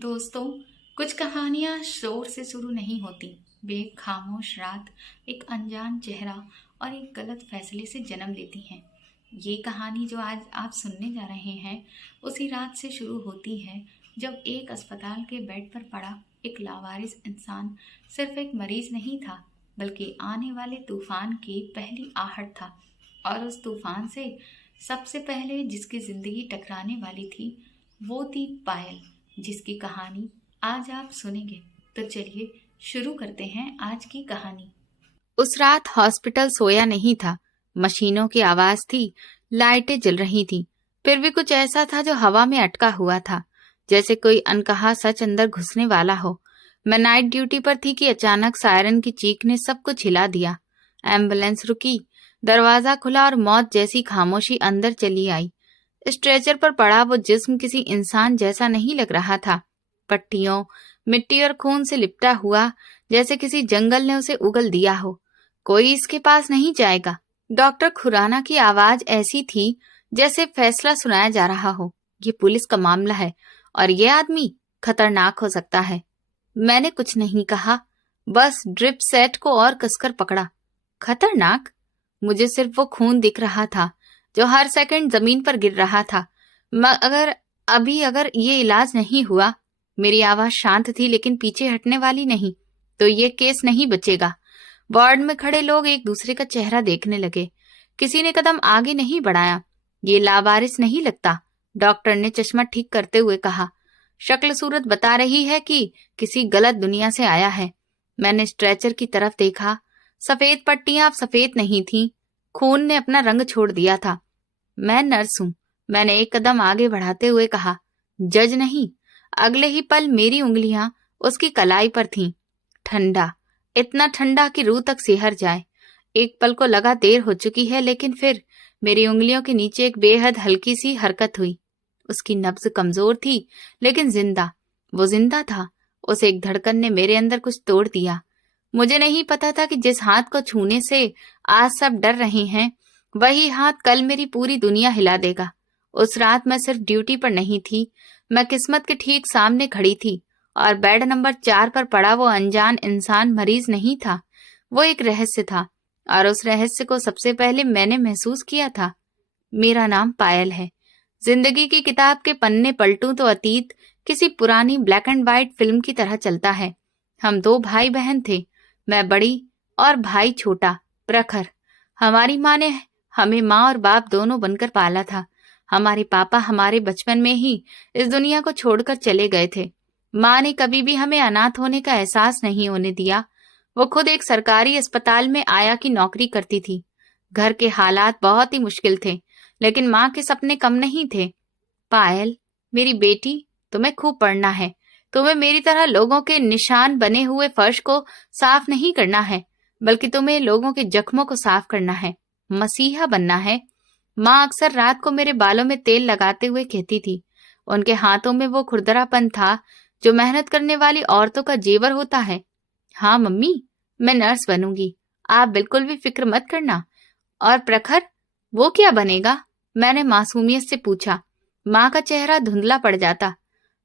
दोस्तों, कुछ कहानियाँ शोर से शुरू नहीं होती। वे एक खामोश रात, एक अनजान चेहरा और एक गलत फैसले से जन्म लेती हैं। ये कहानी जो आज आप सुनने जा रहे हैं, उसी रात से शुरू होती है जब एक अस्पताल के बेड पर पड़ा एक लावारिस इंसान सिर्फ एक मरीज नहीं था, बल्कि आने वाले तूफान की पहली आहट था। और उस तूफान से सबसे पहले जिसकी जिंदगी टकराने वाली थी, वो थी पायल, जिसकी कहानी आज आप सुनेंगे। तो चलिए शुरू करते हैं आज की कहानी। उस रात हॉस्पिटल सोया नहीं था। मशीनों की आवाज थी, लाइटें जल रही थी, फिर भी कुछ ऐसा था जो हवा में अटका हुआ था, जैसे कोई अनकहा सच अंदर घुसने वाला हो। मैं नाइट ड्यूटी पर थी कि अचानक सायरन की चीख ने सब कुछ हिला दिया। एम्बुलेंस रुकी, दरवाजा खुला और मौत जैसी खामोशी अंदर चली आई। स्ट्रेचर पर पड़ा वो जिस्म किसी इंसान जैसा नहीं लग रहा था। पट्टियों, मिट्टी और खून से लिपटा हुआ, जैसे किसी जंगल ने उसे उगल दिया हो। कोई इसके पास नहीं जाएगा। डॉक्टर खुराना की आवाज ऐसी थी जैसे फैसला सुनाया जा रहा हो। ये पुलिस का मामला है और ये आदमी खतरनाक हो सकता है। मैंने कुछ नहीं कहा, बस ड्रिप सेट को और कसकर पकड़ा। खतरनाक? मुझे सिर्फ वो खून दिख रहा था जो हर सेकंड जमीन पर गिर रहा था। अगर ये इलाज नहीं हुआ, मेरी आवाज शांत थी लेकिन पीछे हटने वाली नहीं, तो ये केस नहीं बचेगा। वार्ड में खड़े लोग एक दूसरे का चेहरा देखने लगे। किसी ने कदम आगे नहीं बढ़ाया। ये लावारिस नहीं लगता, डॉक्टर ने चश्मा ठीक करते हुए कहा। शक्ल सूरत बता रही है कि किसी गलत दुनिया से आया है। मैंने स्ट्रेचर की तरफ देखा। सफेद पट्टियां अब सफेद नहीं थीं, खून ने अपना रंग छोड़ दिया था। मैं नर्स हूं, मैंने एक कदम आगे बढ़ाते हुए कहा। जज नहीं। अगले ही पल मेरी उंगलियां उसकी कलाई पर थीं। ठंडा, इतना ठंडा कि रूह तक सिहर जाए। एक पल को लगा देर हो चुकी है, लेकिन फिर मेरी उंगलियों के नीचे एक बेहद हल्की सी हरकत हुई। उसकी नब्ज कमजोर थी लेकिन जिंदा। वो जिंदा था। उस एक धड़कन ने मेरे अंदर कुछ तोड़ दिया। मुझे नहीं पता था कि जिस हाथ को छूने से आज सब डर रहे हैं, वही हाथ कल मेरी पूरी दुनिया हिला देगा। उस रात मैं सिर्फ ड्यूटी पर नहीं थी, मैं किस्मत के ठीक सामने खड़ी थी। और बेड नंबर 4 पर पड़ा वो अनजान इंसान मरीज नहीं था, वो एक रहस्य था। और उस रहस्य को सबसे पहले मैंने महसूस किया था। मेरा नाम पायल है। जिंदगी की किताब के पन्ने पलटूं तो अतीत किसी पुरानी ब्लैक एंड व्हाइट फिल्म की तरह चलता है। हम 2 भाई बहन थे, मैं बड़ी और भाई छोटा, प्रखर। हमारी माँ ने हमें माँ और बाप दोनों बनकर पाला था। हमारे पापा हमारे बचपन में ही इस दुनिया को छोड़कर चले गए थे। माँ ने कभी भी हमें अनाथ होने का एहसास नहीं होने दिया। वो खुद एक सरकारी अस्पताल में आया की नौकरी करती थी। घर के हालात बहुत ही मुश्किल थे, लेकिन माँ के सपने कम नहीं थे। पायल, मेरी बेटी, तुम्हें खूब पढ़ना है। तुम्हें मेरी तरह लोगों के निशान बने हुए फर्श को साफ नहीं करना है, बल्कि तुम्हें लोगों के जख्मों को साफ करना है, मसीहा बनना है। माँ अक्सर रात को मेरे बालों में तेल लगाते हुए कहती थी। उनके हाथों में वो खुरदरापन था जो मेहनत करने वाली औरतों का जेवर होता है। हाँ मम्मी, मैं नर्स बनूंगी, आप बिल्कुल भी फिक्र मत करना। और प्रखर, वो क्या बनेगा? मैंने मासूमियत से पूछा। माँ का चेहरा धुंधला पड़ जाता।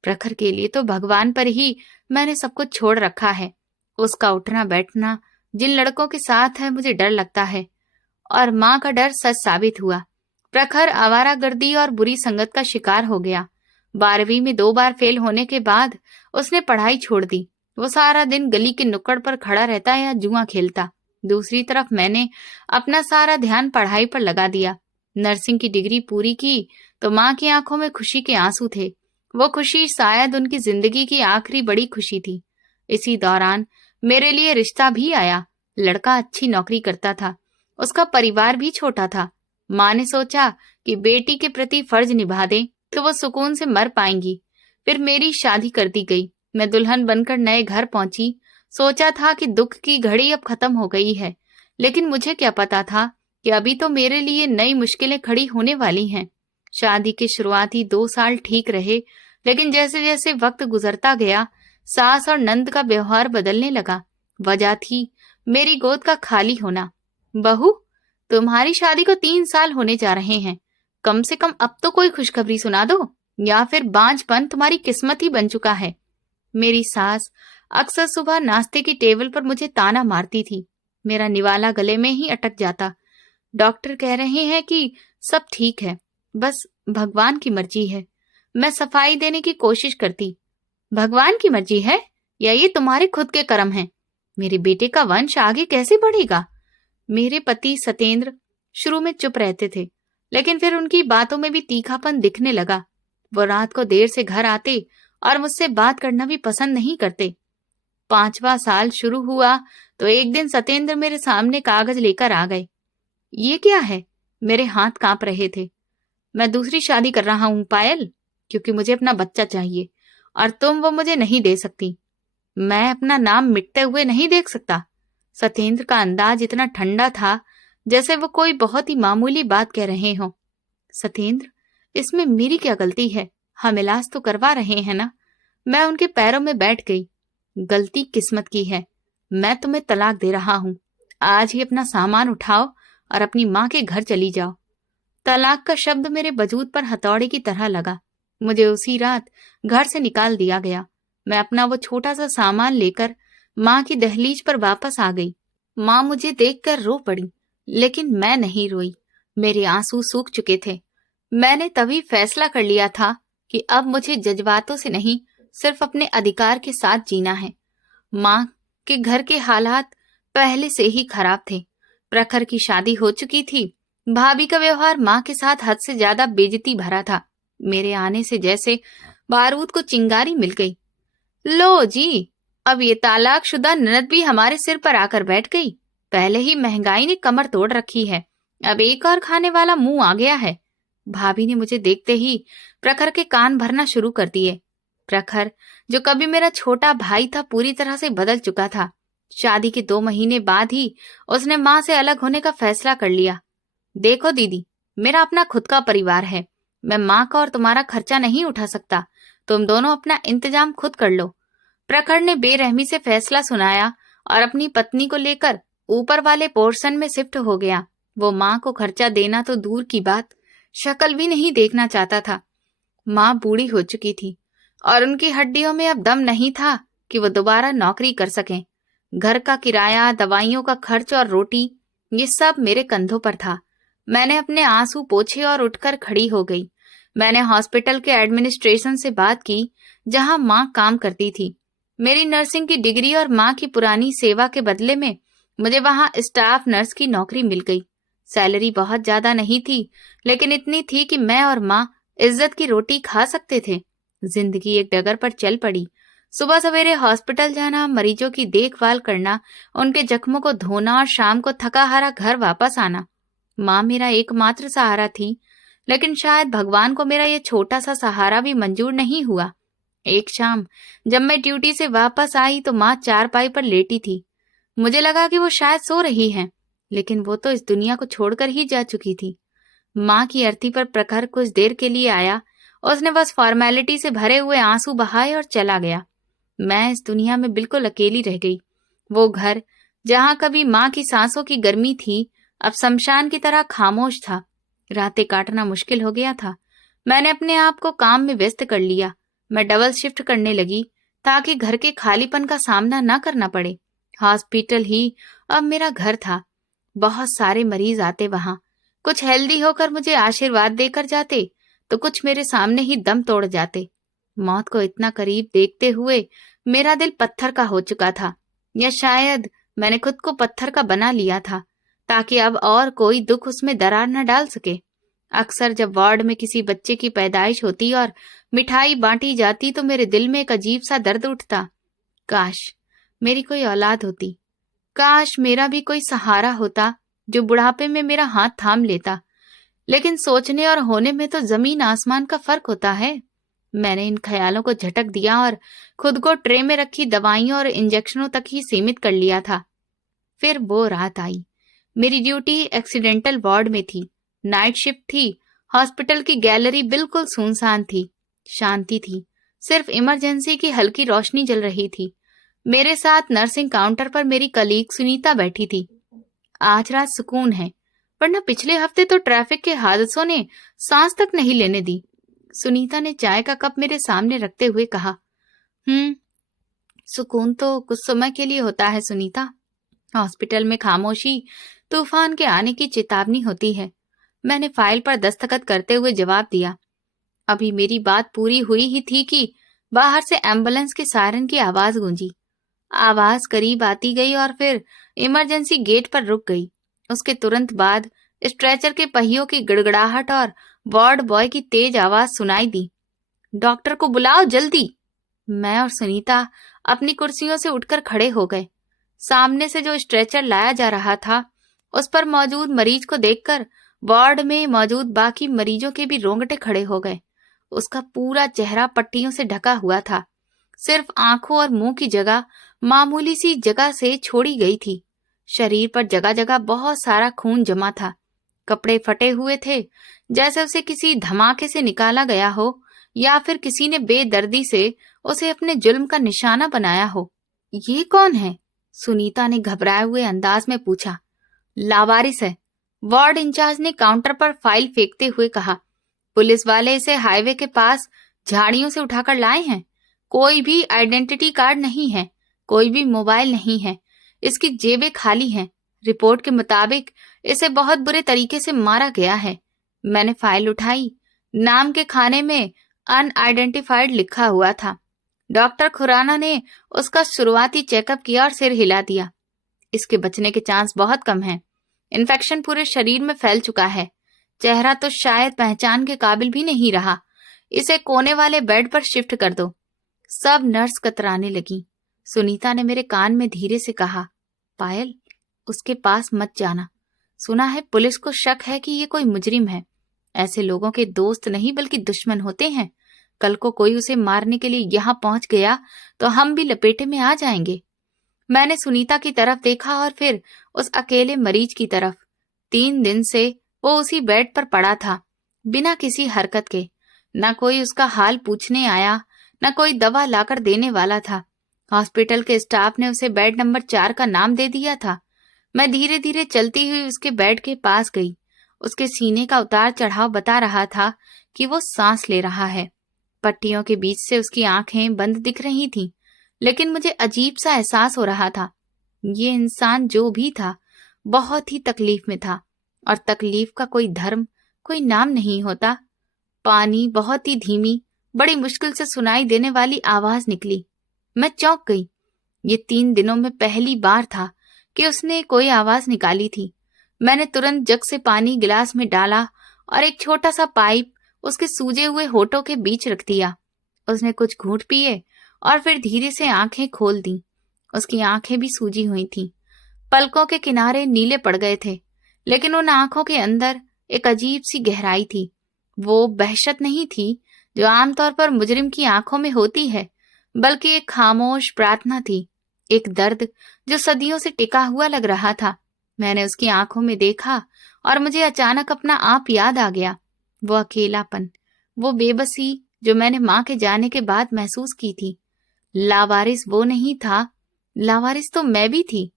प्रखर के लिए तो भगवान पर ही मैंने सब कुछ छोड़ रखा है। उसका उठना बैठना जिन लड़कों के साथ है, मुझे डर लगता है। और माँ का डर सच साबित हुआ। प्रखर आवारागर्दी और बुरी संगत का शिकार हो गया। 12वीं में 2 बार फेल होने के बाद उसने पढ़ाई छोड़ दी। वो सारा दिन गली के नुक्कड़ पर खड़ा रहता या जुआ खेलता। दूसरी तरफ मैंने अपना सारा ध्यान पढ़ाई पर लगा दिया। नर्सिंग की डिग्री पूरी की तो माँ की आंखों में खुशी के आंसू थे। वो खुशी शायद उनकी जिंदगी की आखिरी बड़ी खुशी थी। इसी दौरान मेरे लिए रिश्ता भी आया। लड़का अच्छी नौकरी करता था, उसका परिवार भी छोटा था। माँ ने सोचा कि बेटी के प्रति फर्ज निभा दें तो वो सुकून से मर पाएंगी। फिर मेरी शादी कर दी गई। मैं दुल्हन बनकर नए घर पहुंची। सोचा था कि दुख की घड़ी अब खत्म हो गई है, लेकिन मुझे क्या पता था कि अभी तो मेरे लिए नई मुश्किलें खड़ी होने वाली हैं। शादी के शुरुआती 2 साल ठीक रहे, लेकिन जैसे जैसे वक्त गुजरता गया, सास और नंद का व्यवहार बदलने लगा। वजह थी मेरी गोद का खाली होना। बहू, तुम्हारी शादी को 3 साल होने जा रहे हैं। कम से कम अब तो कोई खुशखबरी सुना दो, या फिर बांझपन तुम्हारी किस्मत ही बन चुका है। मेरी सास अक्सर सुबह नाश्ते की टेबल पर मुझे ताना मारती थी। मेरा निवाला गले में ही अटक जाता। डॉक्टर कह रहे हैं कि सब ठीक है, बस भगवान की मर्जी है। मैं सफाई देने की कोशिश करती। भगवान की मर्जी है या ये तुम्हारे खुद के कर्म हैं? मेरे बेटे का वंश आगे कैसे बढ़ेगा? मेरे पति सतेंद्र शुरू में चुप रहते थे, लेकिन फिर उनकी बातों में भी तीखापन दिखने लगा। वो रात को देर से घर आते और मुझसे बात करना भी पसंद नहीं करते। 5वां साल शुरू हुआ तो एक दिन सतेंद्र मेरे सामने कागज लेकर आ गए। ये क्या है? मेरे हाथ कांप रहे थे। मैं दूसरी शादी कर रहा हूं पायल, क्योंकि मुझे अपना बच्चा चाहिए और तुम वो मुझे नहीं दे सकती। मैं अपना नाम मिटते हुए नहीं देख सकता। सतेंद्र का अंदाज इतना ठंडा था जैसे वो कोई बहुत ही मामूली बात कह रहे हो। सतेंद्र, इसमें मेरी क्या गलती है? हम इलाज तो करवा रहे हैं ना? मैं उनके पैरों में बैठ गई। गलती किस्मत की है। मैं तुम्हें तलाक दे रहा हूं। आज ही अपना सामान उठाओ और अपनी माँ के घर चली जाओ। तलाक का शब्द मेरे वजूद पर हथौड़े की तरह लगा। मुझे उसी रात घर से निकाल दिया गया। मैं अपना वो छोटा सा सामान लेकर माँ की दहलीज पर वापस आ गई। माँ मुझे देखकर रो पड़ी, लेकिन मैं नहीं रोई। मेरे आंसू सूख चुके थे। मैंने तभी फैसला कर लिया था कि अब मुझे जज्बातों से नहीं, सिर्फ अपने अधिकार के साथ जीना है। माँ के घर के हालात पहले से ही खराब थे। प्रखर की शादी हो चुकी थी। भाभी का व्यवहार माँ के साथ हद से ज्यादा बेइज्जती भरा था। मेरे आने से जैसे बारूद को चिंगारी मिल गई। लो जी, अब ये तालाकशुदा ननद भी हमारे सिर पर आकर बैठ गई। पहले ही महंगाई ने कमर तोड़ रखी है, अब एक और खाने वाला मुंह आ गया है। भाभी ने मुझे देखते ही प्रखर के कान भरना शुरू कर दिए। प्रखर, जो कभी मेरा छोटा भाई था, पूरी तरह से बदल चुका था। शादी के 2 महीने बाद ही उसने माँ से अलग होने का फैसला कर लिया। देखो दीदी, मेरा अपना खुद का परिवार है। मैं माँ का और तुम्हारा खर्चा नहीं उठा सकता। तुम दोनों अपना इंतजाम खुद कर लो। प्रखर ने बेरहमी से फैसला सुनाया और अपनी पत्नी को लेकर ऊपर वाले पोर्शन में शिफ्ट हो गया। वो माँ को खर्चा देना तो दूर की बात, शक्ल भी नहीं देखना चाहता था। माँ बूढ़ी हो चुकी थी और उनकी हड्डियों में अब दम नहीं था कि वो दोबारा नौकरी कर सकें। घर का किराया, दवाइयों का खर्च और रोटी, ये सब मेरे कंधों पर था। मैंने अपने आंसू पोंछे और उठकर खड़ी हो गई। मैंने हॉस्पिटल के एडमिनिस्ट्रेशन से बात की, जहां माँ काम करती थी। मेरी नर्सिंग की डिग्री और माँ की पुरानी सेवा के बदले में मुझे वहां स्टाफ नर्स की नौकरी मिल गई। सैलरी बहुत ज्यादा नहीं थी, लेकिन इतनी थी कि मैं और माँ इज्जत की रोटी खा सकते थे। जिंदगी एक डगर पर चल पड़ी। सुबह सवेरे हॉस्पिटल जाना, मरीजों की देखभाल करना, उनके जख्मों को धोना और शाम को थका हारा घर वापस आना। माँ मेरा एकमात्र सहारा थी, लेकिन शायद भगवान को मेरा ये छोटा सा सहारा भी मंजूर नहीं हुआ। एक शाम जब मैं ड्यूटी से वापस आई तो माँ चारपाई पर लेटी थी। मुझे लगा कि वो शायद सो रही हैं, लेकिन वो तो इस दुनिया को छोड़कर ही जा चुकी थी। माँ की अर्थी पर प्रखर कुछ देर के लिए आया। उसने बस फॉर्मेलिटी से भरे हुए आंसू बहाए और चला गया। मैं इस दुनिया में बिल्कुल अकेली रह गई। वो घर जहां कभी माँ की सांसों की गर्मी थी, अब शमशान की तरह खामोश था। रातें काटना मुश्किल हो गया था। मैंने अपने आप को काम में व्यस्त कर लिया। मैं डबल शिफ्ट करने लगी ताकि घर के खालीपन का सामना न करना पड़े। हॉस्पिटल ही अब मेरा घर था। बहुत सारे मरीज आते वहां। कुछ हेल्दी होकर मुझे आशीर्वाद देकर जाते, तो कुछ मेरे सामने ही दम तोड़ जाते। मौत को इतना करीब देखते हुए मेरा दिल पत्थर का हो चुका था, या शायद मैंने खुद को पत्थर का बना लिया था ताकि अब और कोई दुख उसमें दरार न डाल सके। अक्सर जब वार्ड में किसी बच्चे की पैदाइश होती और मिठाई बांटी जाती तो मेरे दिल में एक अजीब सा दर्द उठता। काश मेरी कोई औलाद होती। काश मेरा भी कोई सहारा होता जो बुढ़ापे में मेरा हाथ थाम लेता। लेकिन सोचने और होने में तो जमीन आसमान का फर्क होता है। मैंने इन ख्यालों को झटक दिया और खुद को ट्रे में रखी दवाइयों और इंजेक्शनों तक ही सीमित कर लिया था। फिर वो रात आई। मेरी ड्यूटी एक्सीडेंटल वार्ड में थी। नाइट शिफ्ट थी। हॉस्पिटल की गैलरी बिल्कुल सुनसान थी। शांति थी। सिर्फ इमरजेंसी की हल्की रोशनी जल रही थी। मेरे साथ नर्सिंग काउंटर पर मेरी कलीग सुनीता बैठी थी। आज रात सुकून है, वरना पिछले हफ्ते तो ट्रैफिक के हादसों ने सांस तक नहीं लेने दी। सुनीता ने चाय का कप मेरे सामने रखते हुए कहा, सुकून तो कुछ समय के लिए होता है सुनीता। हॉस्पिटल में खामोशी तूफान के आने की चेतावनी होती है। मैंने फाइल पर दस्तखत करते हुए जवाब दिया। अभी मेरी बात पूरी हुई ही थी कि बाहर से एम्बुलेंस के सायरन की आवाज गूंजी। आवाज करीब आती गई और फिर इमरजेंसी गेट पर रुक गई। उसके तुरंत बाद स्ट्रेचर के पहियों की गड़गड़ाहट और वार्ड बॉय की तेज आवाज सुनाई दी। डॉक्टर को बुलाओ जल्दी। मैं और सुनीता अपनी कुर्सियों से उठकर खड़े हो गए। सामने से जो स्ट्रेचर लाया जा रहा था उस पर मौजूद मरीज को देखकर वार्ड में मौजूद बाकी मरीजों के भी रोंगटे खड़े हो गए। उसका पूरा चेहरा पट्टियों से ढका हुआ था। सिर्फ आंखों और मुंह की जगह मामूली सी जगह से छोड़ी गई थी। शरीर पर जगह जगह बहुत सारा खून जमा था। कपड़े फटे हुए थे, जैसे उसे किसी धमाके से निकाला गया हो या फिर किसी ने बेदर्दी से उसे अपने जुल्म का निशाना बनाया हो। ये कौन है? सुनीता ने घबराए हुए अंदाज में पूछा। लावारिस है, वार्ड इंचार्ज ने काउंटर पर फाइल फेंकते हुए कहा। पुलिस वाले इसे हाईवे के पास झाड़ियों से उठाकर लाए हैं। कोई भी आइडेंटिटी कार्ड नहीं है, कोई भी मोबाइल नहीं है। इसकी जेबें खाली हैं। रिपोर्ट के मुताबिक इसे बहुत बुरे तरीके से मारा गया है। मैंने फाइल उठाई। नाम के खाने में अनआइडेंटिफाइड लिखा हुआ था। डॉक्टर खुराना ने उसका शुरुआती चेकअप किया और सिर हिला दिया। इसके बचने के चांस बहुत कम हैं। इन्फेक्शन पूरे शरीर में फैल चुका है। चेहरा तो शायद पहचान के काबिल भी नहीं रहा। इसे कोने वाले बेड पर शिफ्ट कर दो। सब नर्स कतराने लगी। सुनीता ने मेरे कान में धीरे से कहा, पायल, उसके पास मत जाना। सुना है पुलिस को शक है कि ये कोई मुजरिम है। ऐसे लोगों के दोस्त नहीं बल्कि दुश्मन होते हैं। कल को कोई उसे मारने के लिए यहाँ पहुंच गया तो हम भी लपेटे में आ जाएंगे। मैंने सुनीता की तरफ देखा और फिर उस अकेले मरीज की तरफ। 3 दिन से वो उसी बेड पर पड़ा था, बिना किसी हरकत के। न कोई उसका हाल पूछने आया, न कोई दवा लाकर देने वाला था। हॉस्पिटल के स्टाफ ने उसे बेड नंबर 4 का नाम दे दिया था। मैं धीरे धीरे चलती हुई उसके बेड के पास गई। उसके सीने का उतार चढ़ाव बता रहा था कि वो सांस ले रहा है। पट्टियों के बीच से उसकी आंखें बंद दिख रही थीं, लेकिन मुझे अजीब सा एहसास हो रहा था। ये इंसान जो भी था बहुत ही तकलीफ में था, और तकलीफ का कोई धर्म, कोई नाम नहीं होता। पानी बहुत ही धीमी, बड़ी मुश्किल से सुनाई देने वाली आवाज निकली। मैं चौंक गई। ये 3 दिनों में पहली बार था कि उसने कोई आवाज निकाली थी। मैंने तुरंत जग से पानी गिलास में डाला और एक छोटा सा पाइप उसके सूजे हुए होठों के बीच रख दिया। उसने कुछ घूंट पिए और फिर धीरे से आंखें खोल दी। उसकी आंखें भी सूजी हुई थीं। पलकों के किनारे नीले पड़ गए थे, लेकिन उन आंखों के अंदर एक अजीब सी गहराई थी। वो वहशत नहीं थी जो आमतौर पर मुजरिम की आंखों में होती है, बल्कि एक खामोश प्रार्थना थी, एक दर्द जो सदियों से टिका हुआ लग रहा था। मैंने उसकी आंखों में देखा और मुझे अचानक अपना आप याद आ गया। वो अकेलापन, वो बेबसी जो मैंने माँ के जाने के बाद महसूस की थी। लावारिस वो नहीं था, लावारिस तो मैं भी थी।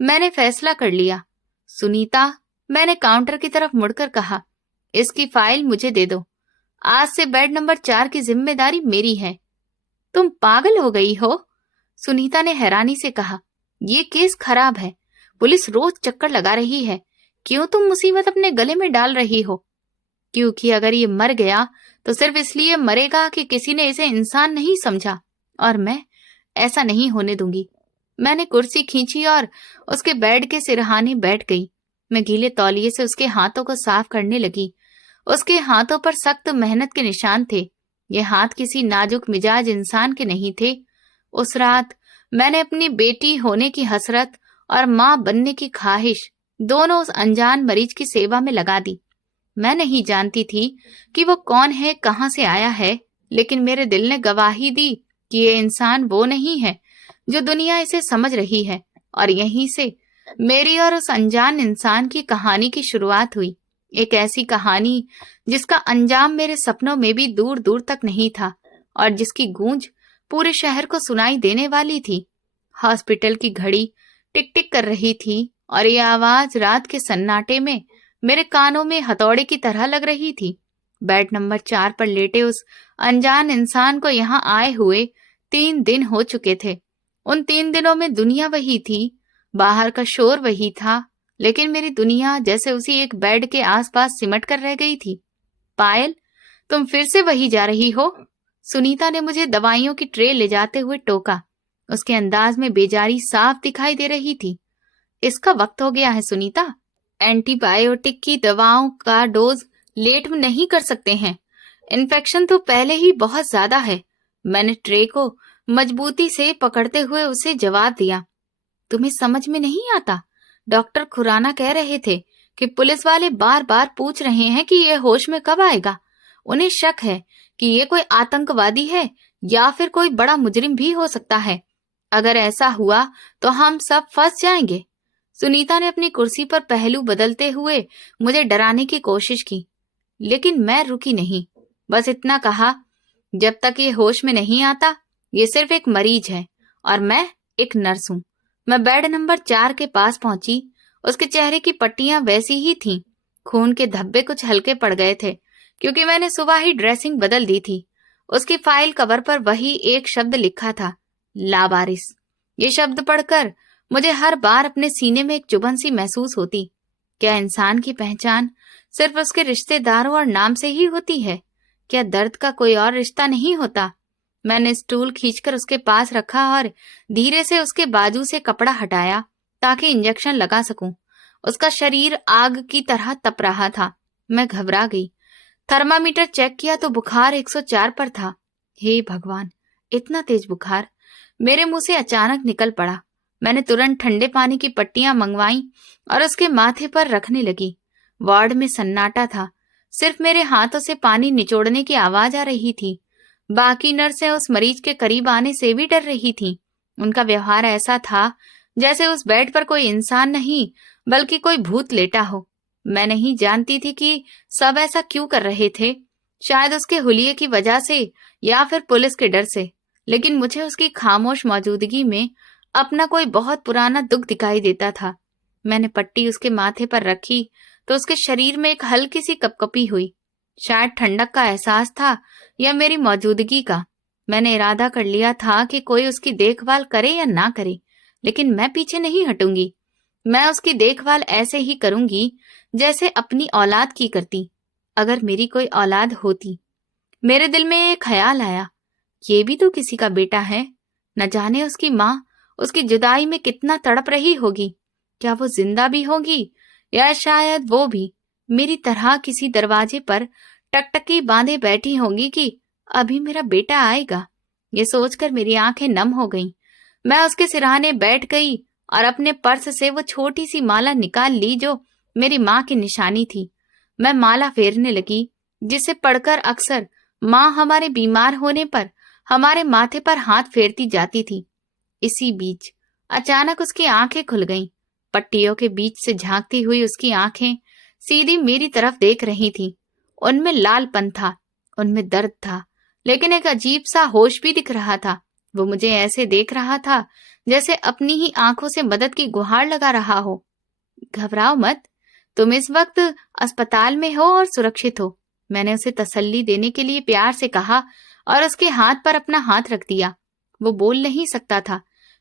मैंने फैसला कर लिया। सुनीता, मैंने काउंटर की तरफ मुड़कर कहा, इसकी फाइल मुझे दे दो। आज से बेड नंबर 4 की जिम्मेदारी मेरी है। तुम पागल हो गई हो? सुनीता ने हैरानी से कहा। ये केस खराब है। पुलिस रोज चक्कर लगा रही है। क्यों तुम मुसीबत अपने गले में डाल रही हो? क्योंकि अगर ये मर गया तो सिर्फ इसलिए मरेगा कि किसी ने इसे इंसान नहीं समझा, और मैं ऐसा नहीं होने दूंगी। मैंने कुर्सी खींची और उसके बेड के सिरहाने बैठ गई। मैं गीले तौलिए से उसके हाथों को साफ करने लगी। उसके हाथों पर सख्त मेहनत के निशान थे। ये हाथ किसी नाजुक मिजाज इंसान के नहीं थे। उस रात मैंने अपनी बेटी होने की हसरत और माँ बनने की ख्वाहिश दोनों उस अनजान मरीज की सेवा में लगा दी। मैं नहीं जानती थी कि वो कौन है, कहाँ से आया है, लेकिन मेरे दिल ने गवाही दी कि ये इंसान वो नहीं है जो दुनिया इसे समझ रही है। और यहीं से मेरी और उस अनजान इंसान की कहानी की शुरुआत हुई। एक ऐसी कहानी जिसका अंजाम मेरे सपनों में भी दूर दूर तक नहीं था, और जिसकी गूंज पूरे शहर को सुनाई देने वाली थी। हॉस्पिटल की घड़ी टिक टिक कर रही थी, और ये आवाज रात के सन्नाटे में मेरे कानों में हथौड़े की तरह लग रही थी। बेड नंबर 4 पर लेटे उस अनजान इंसान को यहाँ आए हुए 3 दिन हो चुके थे। उन 3 दिनों में दुनिया वही थी, बाहर का शोर वही था, लेकिन मेरी दुनिया जैसे उसी एक बेड के आसपास सिमट कर रह गई थी। पायल, तुम फिर से वही जा रही हो? सुनीता ने मुझे दवाइयों की ट्रे ले जाते हुए टोका। उसके अंदाज में बेजारी साफ दिखाई दे रही थी। इसका वक्त हो गया है सुनीता। एंटीबायोटिक की दवाओं का डोज लेट नहीं कर सकते हैं। इन्फेक्शन तो पहले ही बहुत ज्यादा है। मैंने ट्रे को मजबूती से पकड़ते हुए उसे जवाब दिया। तुम्हें समझ में नहीं आता? डॉक्टर खुराना कह रहे थे कि पुलिस वाले बार बार पूछ रहे हैं कि ये होश में कब आएगा। उन्हें शक है कि ये कोई आतंकवादी है या फिर कोई बड़ा मुजरिम भी हो सकता है। अगर ऐसा हुआ तो हम सब फंस जाएंगे। सुनीता ने अपनी कुर्सी पर पहलू बदलते हुए मुझे डराने की कोशिश की, लेकिन मैं रुकी नहीं। बस इतना कहा, जब तक ये होश में नहीं आता, ये सिर्फ एक मरीज है और मैं एक नर्स हूं। मैं बेड नंबर 4 के पास पहुंची। उसके चेहरे की पट्टियां वैसी ही थीं। खून के धब्बे कुछ हल्के पड़ गए थे क्योंकि मैंने सुबह ही ड्रेसिंग बदल दी थी। उसकी फाइल कवर पर वही एक शब्द लिखा था, लावारिस। ये शब्द पढ़कर मुझे हर बार अपने सीने में एक चुभन सी महसूस होती। क्या इंसान की पहचान सिर्फ उसके रिश्तेदारों और नाम से ही होती है? क्या दर्द का कोई और रिश्ता नहीं होता? मैंने स्टूल खींचकर उसके पास रखा और धीरे से उसके बाजू से कपड़ा हटाया ताकि इंजेक्शन लगा सकूं। उसका शरीर आग की तरह तप रहा था। मैं घबरा गई। थर्मामीटर चेक किया तो बुखार 104 पर था। हे भगवान, इतना तेज बुखार! मेरे मुंह से अचानक निकल पड़ा। मैंने तुरंत ठंडे पानी की पट्टियां मंगवाई और उसके माथे पर रखने लगी। वार्ड में सन्नाटा था। सिर्फ मेरे हाथों से पानी निचोड़ने की आवाज आ रही थी। बाकी नर्सें उस मरीज के करीब आने से भी डर रही थीं। उनका व्यवहार ऐसा था जैसे उस बेड पर कोई इंसान नहीं बल्कि कोई भूत लेटा हो। मैं नहीं जानती थी कि सब ऐसा क्यों कर रहे थे। शायद उसके हुलिये की वजह से या फिर पुलिस के डर से, लेकिन मुझे उसकी खामोश मौजूदगी में अपना कोई बहुत पुराना दुख दिखाई देता था। मैंने पट्टी उसके माथे पर रखी तो उसके शरीर में एक हल्की सी कपकपी हुई। शायद ठंडक का एहसास था या मेरी मौजूदगी का। मैंने इरादा कर लिया था कि कोई उसकी देखभाल करे या ना करे, लेकिन मैं पीछे नहीं हटूंगी। मैं उसकी देखभाल ऐसे ही करूंगी जैसे अपनी औलाद की करती, अगर मेरी कोई औलाद होती। मेरे दिल में एक ख्याल आया, ये भी तो किसी का बेटा है। न जाने उसकी माँ उसकी जुदाई में कितना तड़प रही होगी। क्या वो जिंदा भी होगी या शायद वो भी मेरी तरह किसी दरवाजे पर टकटकी बांधे बैठी होंगी कि अभी मेरा बेटा आएगा। ये सोचकर मेरी आंखें नम हो गईं। मैं उसके सिरहाने बैठ गई और अपने पर्स से वो छोटी सी माला निकाल ली जो मेरी माँ की निशानी थी। मैं माला फेरने लगी, जिसे पढ़कर अक्सर माँ हमारे बीमार होने पर हमारे माथे पर हाथ फेरती जाती थी। इसी बीच अचानक उसकी आंखें खुल गईं। पट्टियों के बीच से झांकती हुई उसकी आंखें सीधी मेरी तरफ देख रही थीं। उनमें लालपन था, उनमें दर्द था, लेकिन एक अजीब सा होश भी दिख रहा था। वो मुझे ऐसे देख रहा था जैसे अपनी ही आंखों से मदद की गुहार लगा रहा हो। घबराओ मत, तुम इस वक्त अस्पताल में हो और सुरक्षित हो। मैंने उसे तसल्ली देने के लिए प्यार से कहा और उसके हाथ पर अपना हाथ रख दिया। वो बोल नहीं सकता था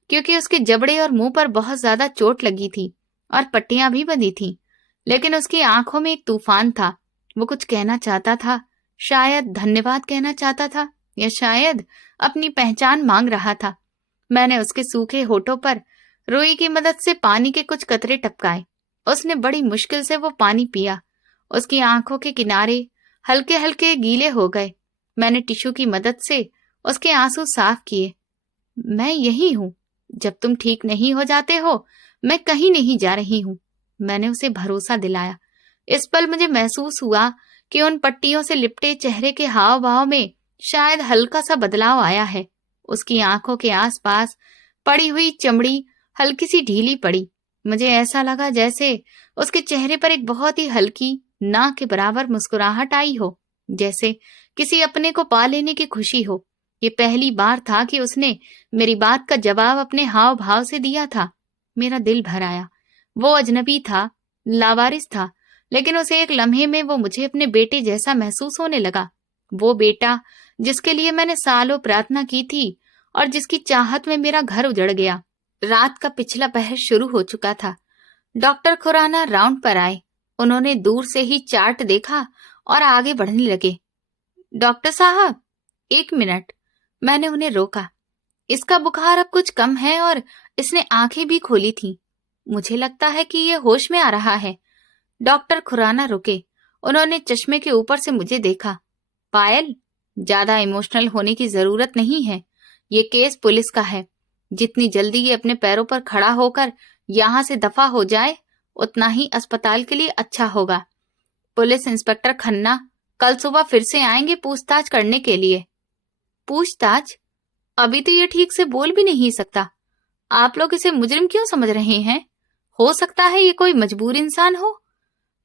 क्योंकि उसके जबड़े और मुंह पर बहुत ज्यादा चोट लगी थी और पट्टियां भी बंधी थीं, लेकिन उसकी आंखों में एक तूफान था। वो कुछ कहना चाहता था, शायद धन्यवाद कहना चाहता था या शायद अपनी पहचान मांग रहा था। मैंने उसके सूखे होठों पर रुई की मदद से पानी के कुछ कतरे टपकाए। उसने बड़ी मुश्किल से वो पानी पिया। उसकी आंखों के किनारे हल्के हल्के गीले हो गए। मैंने टिश्यू की मदद से उसके आंसू साफ किए। मैं यही हूं, जब तुम ठीक नहीं हो जाते हो मैं कहीं नहीं जा रही हूं, मैंने उसे भरोसा दिलाया। इस पल मुझे महसूस हुआ कि उन पट्टियों से लिपटे चेहरे के हाव भाव में शायद हल्का सा बदलाव आया है। उसकी आंखों के आसपास पड़ी हुई चमड़ी हल्की सी ढीली पड़ी। मुझे ऐसा लगा जैसे उसके चेहरे पर एक बहुत ही हल्की, ना के बराबर मुस्कुराहट आई हो, जैसे किसी अपने को पा लेने की खुशी हो। ये पहली बार था कि उसने मेरी बात का जवाब अपने हाव भाव से दिया था। मेरा दिल भर आया। वो अजनबी था, लावारिस था, लेकिन उसे एक लम्हे में वो मुझे अपने बेटे जैसा महसूस होने लगा। वो बेटा जिसके लिए मैंने सालों प्रार्थना की थी और जिसकी चाहत में मेरा घर उजड़ गया। रात का पिछला पहर शुरू हो चुका था। डॉक्टर खुराना राउंड पर आए। उन्होंने दूर से ही चार्ट देखा और आगे बढ़ने लगे। डॉक्टर साहब, 1 मिनट, मैंने उन्हें रोका। इसका बुखार अब कुछ कम है और इसने आंखें भी खोली थीं। मुझे लगता है कि ये होश में आ रहा है। डॉक्टर खुराना रुके। उन्होंने चश्मे के ऊपर से मुझे देखा। पायल, ज्यादा इमोशनल होने की जरूरत नहीं है। ये केस पुलिस का है। जितनी जल्दी ये अपने पैरों पर खड़ा होकर यहाँ से दफा हो जाए, उतना ही अस्पताल के लिए अच्छा होगा। पुलिस इंस्पेक्टर खन्ना कल सुबह फिर से आएंगे पूछताछ करने के लिए। पूछताछ? अभी तो ये ठीक से बोल भी नहीं सकता। आप लोग इसे मुजरिम क्यों समझ रहे हैं? हो सकता है ये कोई मजबूर इंसान हो।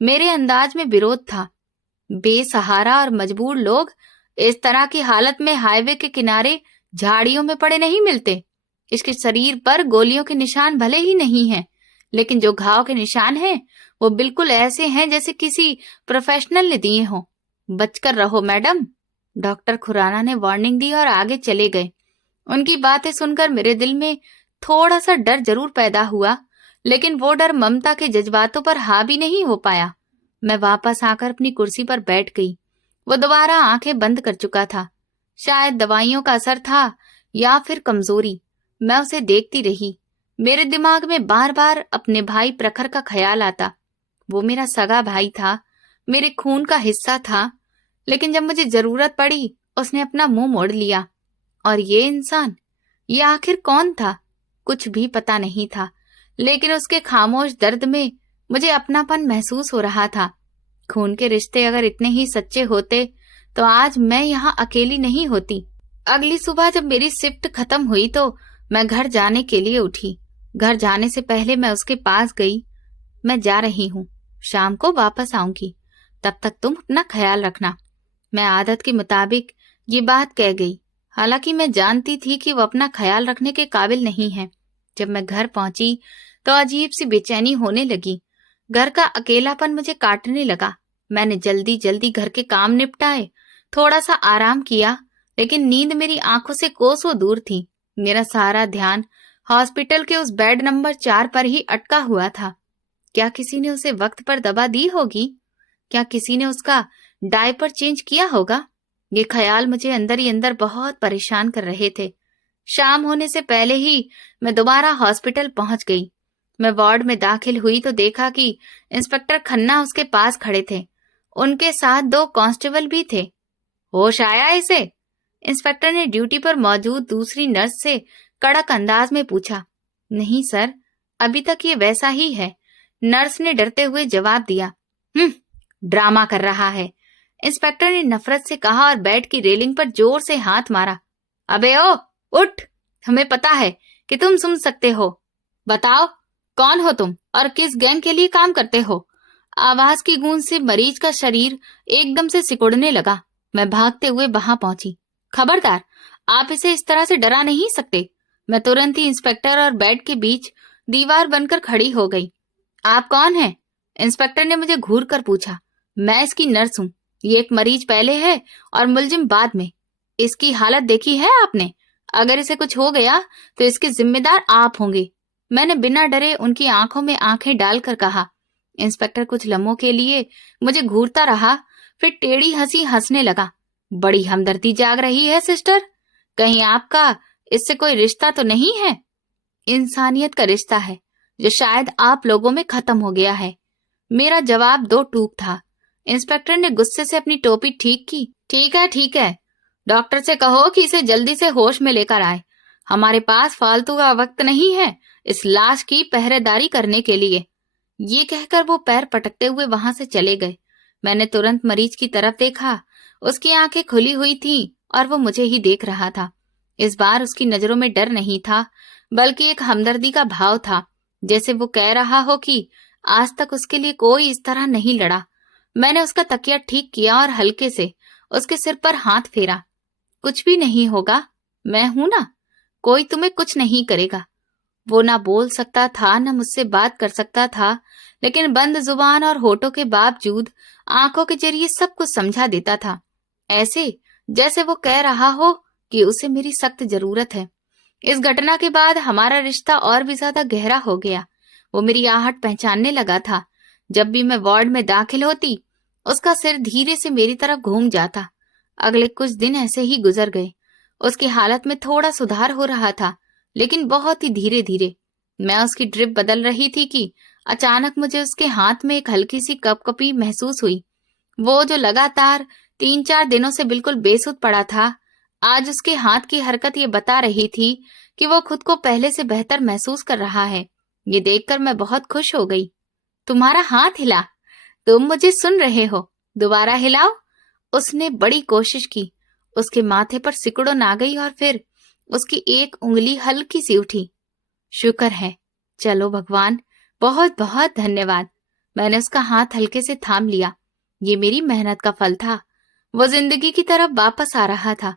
मेरे अंदाज में विरोध था। बेसहारा और मजबूर लोग इस तरह की हालत में हाईवे के किनारे झाड़ियों में पड़े नहीं मिलते। इसके शरीर पर गोलियों के निशान भले ही नहीं हैं, लेकिन जो घाव के निशान हैं वो बिल्कुल ऐसे हैं जैसे किसी प्रोफेशनल ने दिए हों। बचकर रहो मैडम। डॉक्टर खुराना ने वार्निंग दी और आगे चले गए। उनकी बातें सुनकर मेरे दिल में थोड़ा सा डर जरूर पैदा हुआ, लेकिन वो डर ममता के जज्बातों पर हावी नहीं हो पाया। मैं वापस आकर अपनी कुर्सी पर बैठ गई। वो दोबारा आंखें बंद कर चुका था। शायद दवाइयों का असर था या फिर कमजोरी। मैं उसे देखती रही। मेरे दिमाग में बार बार अपने भाई प्रखर का ख्याल आता। वो मेरा सगा भाई था, मेरे खून का हिस्सा था, लेकिन जब मुझे जरूरत पड़ी उसने अपना मुंह मोड़ लिया। और ये इंसान, ये आखिर कौन था? कुछ भी पता नहीं था, लेकिन उसके खामोश दर्द में मुझे अपनापन महसूस हो रहा था। खून के रिश्ते अगर इतने ही सच्चे होते तो आज मैं यहाँ अकेली नहीं होती। अगली सुबह जब मेरी शिफ्ट खत्म हुई तो मैं घर जाने के लिए उठी। घर जाने से पहले मैं उसके पास गई। मैं जा रही हूँ, शाम को वापस आऊंगी, तब तक तुम अपना ख्याल रखना। मैं आदत के मुताबिक ये बात कह गई, हालांकि मैं जानती थी कि वो अपना ख्याल रखने के काबिल नहीं है। जब मैं घर पहुंची तो अजीब सी बेचैनी होने लगी। घर का अकेलापन मुझे काटने लगा। मैंने जल्दी जल्दी घर के काम निपटाए, थोड़ा सा आराम किया, लेकिन नींद मेरी आंखों से कोसों दूर थी। मेरा सारा ध्यान हॉस्पिटल के उस बेड नंबर 4 पर ही अटका हुआ था। क्या किसी ने उसे वक्त पर दवा दी होगी? क्या किसी ने उसका डायपर चेंज किया होगा? ये ख्याल मुझे अंदर ही अंदर बहुत परेशान कर रहे थे। शाम होने से पहले ही मैं दोबारा हॉस्पिटल पहुंच गई। मैं वार्ड में दाखिल हुई तो देखा कि इंस्पेक्टर खन्ना उसके पास खड़े थे। उनके साथ 2 कांस्टेबल भी थे। होश आया इसे? इंस्पेक्टर ने ड्यूटी पर मौजूद दूसरी नर्स से कड़क अंदाज में पूछा। नहीं सर, अभी तक ये वैसा ही है, नर्स ने डरते हुए जवाब दिया। ड्रामा कर रहा है, इंस्पेक्टर ने नफरत से कहा और बेड की रेलिंग पर जोर से हाथ मारा। अबे ओ, उठ, हमें पता है कि तुम सुन सकते हो। बताओ, कौन हो तुम और किस गैंग के लिए काम करते हो? आवाज की गूंज से मरीज का शरीर एकदम से सिकुड़ने लगा। मैं भागते हुए वहां पहुंची। खबरदार, आप इसे इस तरह से डरा नहीं सकते। मैं तुरंत ही इंस्पेक्टर और बेड के बीच दीवार बनकर खड़ी हो गई। आप कौन हैं? इंस्पेक्टर ने मुझे घूर कर पूछा। मैं इसकी नर्स हूँ। ये एक मरीज पहले है और मुलजिम बाद में। इसकी हालत देखी है आपने? अगर इसे कुछ हो गया तो इसके जिम्मेदार आप होंगे। मैंने बिना डरे उनकी आंखों में आंखें डालकर कहा। इंस्पेक्टर कुछ लम्हों के लिए मुझे घूरता रहा, फिर टेढ़ी हंसी हंसने लगा। बड़ी हमदर्दी जाग रही है सिस्टर। कहीं आपका इससे कोई रिश्ता तो नहीं है? इंसानियत का रिश्ता है जो शायद आप लोगों में खत्म हो गया है। मेरा जवाब 2 टूक था। इंस्पेक्टर ने गुस्से से अपनी टोपी ठीक की। ठीक है, डॉक्टर से कहो कि इसे जल्दी से होश में लेकर आए। हमारे पास फालतू का वक्त नहीं है इस लाश की पहरेदारी करने के लिए। ये कहकर वो पैर पटकते हुए वहां से चले गए। मैंने तुरंत मरीज की तरफ देखा। उसकी आंखें खुली हुई थीं और वो मुझे ही देख रहा था। इस बार उसकी नजरों में डर नहीं था, बल्कि एक हमदर्दी का भाव था, जैसे वो कह रहा हो कि आज तक उसके लिए कोई इस तरह नहीं लड़ा। मैंने उसका तकिया ठीक किया और हल्के से उसके सिर पर हाथ फेरा। कुछ भी नहीं होगा, मैं हूं ना, कोई तुम्हें कुछ नहीं करेगा। वो ना बोल सकता था, न मुझसे बात कर सकता था, लेकिन बंद जुबान और होठों के बावजूद आंखों के जरिए सब कुछ समझा देता था, ऐसे जैसे वो कह रहा हो कि उसे मेरी सख्त जरूरत है। इस घटना के बाद हमारा रिश्ता और भी ज्यादा गहरा हो गया। वो मेरी आहट पहचानने लगा था। जब भी मैं वार्ड में दाखिल होती, उसका सिर धीरे से मेरी तरफ घूम जाता। अगले कुछ दिन ऐसे ही गुजर गए। उसकी हालत में थोड़ा सुधार हो रहा था, लेकिन बहुत ही धीरे धीरे। मैं उसकी ड्रिप बदल रही थी कि अचानक मुझे उसके हाथ में एक हल्की सी कपकपी महसूस हुई। वो जो लगातार 3-4 दिनों से बिल्कुल बेसुध पड़ा था, आज उसके हाथ की हरकत ये बता रही थी कि वो खुद को पहले से बेहतर महसूस कर रहा है। ये देखकर मैं बहुत खुश हो गई। तुम्हारा हाथ हिला, तुम मुझे सुन रहे हो, दोबारा हिलाओ। उसने बड़ी कोशिश की। उसके माथे पर सिकुड़न आ गई और फिर उसकी एक उंगली हल्की सी उठी। शुक्र है, चलो भगवान, बहुत बहुत धन्यवाद। मैंने उसका हाथ हल्के से थाम लिया। ये मेरी मेहनत का फल था। वो जिंदगी की तरफ वापस आ रहा था,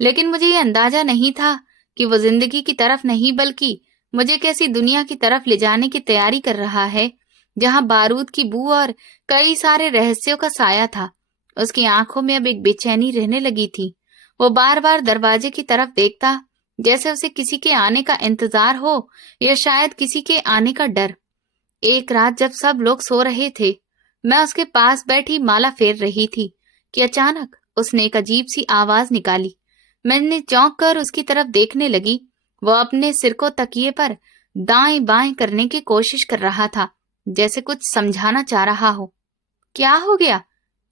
लेकिन मुझे ये अंदाजा नहीं था कि वो जिंदगी की तरफ नहीं बल्कि मुझे कैसी दुनिया की तरफ ले जाने की तैयारी कर रहा है, जहां बारूद की बू और कई सारे रहस्यों का साया था। उसकी आंखों में अब एक बेचैनी रहने लगी थी। वो बार बार दरवाजे की तरफ देखता, जैसे उसे किसी के आने का इंतजार हो या शायद किसी के आने का डर। एक रात जब सब लोग सो रहे थे, मैं उसके पास बैठी माला फेर रही थी कि अचानक उसने एक अजीब सी आवाज निकाली। मैंने चौंक कर उसकी तरफ देखने लगी। वो अपने सिर को तकिए पर दाएं बाएं करने की कोशिश कर रहा था, जैसे कुछ समझाना चाह रहा हो। क्या हो गया?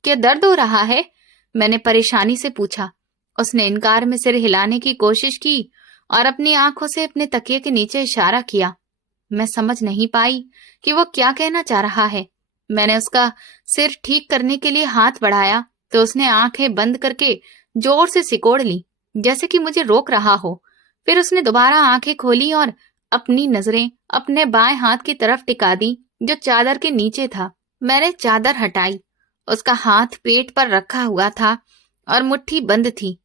क्या दर्द हो रहा है? मैंने परेशानी से पूछा। उसने इनकार में सिर हिलाने की कोशिश की और अपनी आंखों से अपने तकिए के नीचे इशारा किया। मैं समझ नहीं पाई कि वो क्या कहना चाह रहा है। मैंने उसका सिर ठीक करने के लिए हाथ बढ़ाया तो उसने आंखें बंद करके जोर से सिकोड़ ली, जैसे कि मुझे रोक रहा हो। फिर उसने दोबारा आंखें खोली और अपनी नजरें अपने बाएं हाथ की तरफ टिका दी, जो चादर के नीचे था। मैंने चादर हटाई। उसका हाथ पेट पर रखा हुआ था और मुट्ठी बंद थी।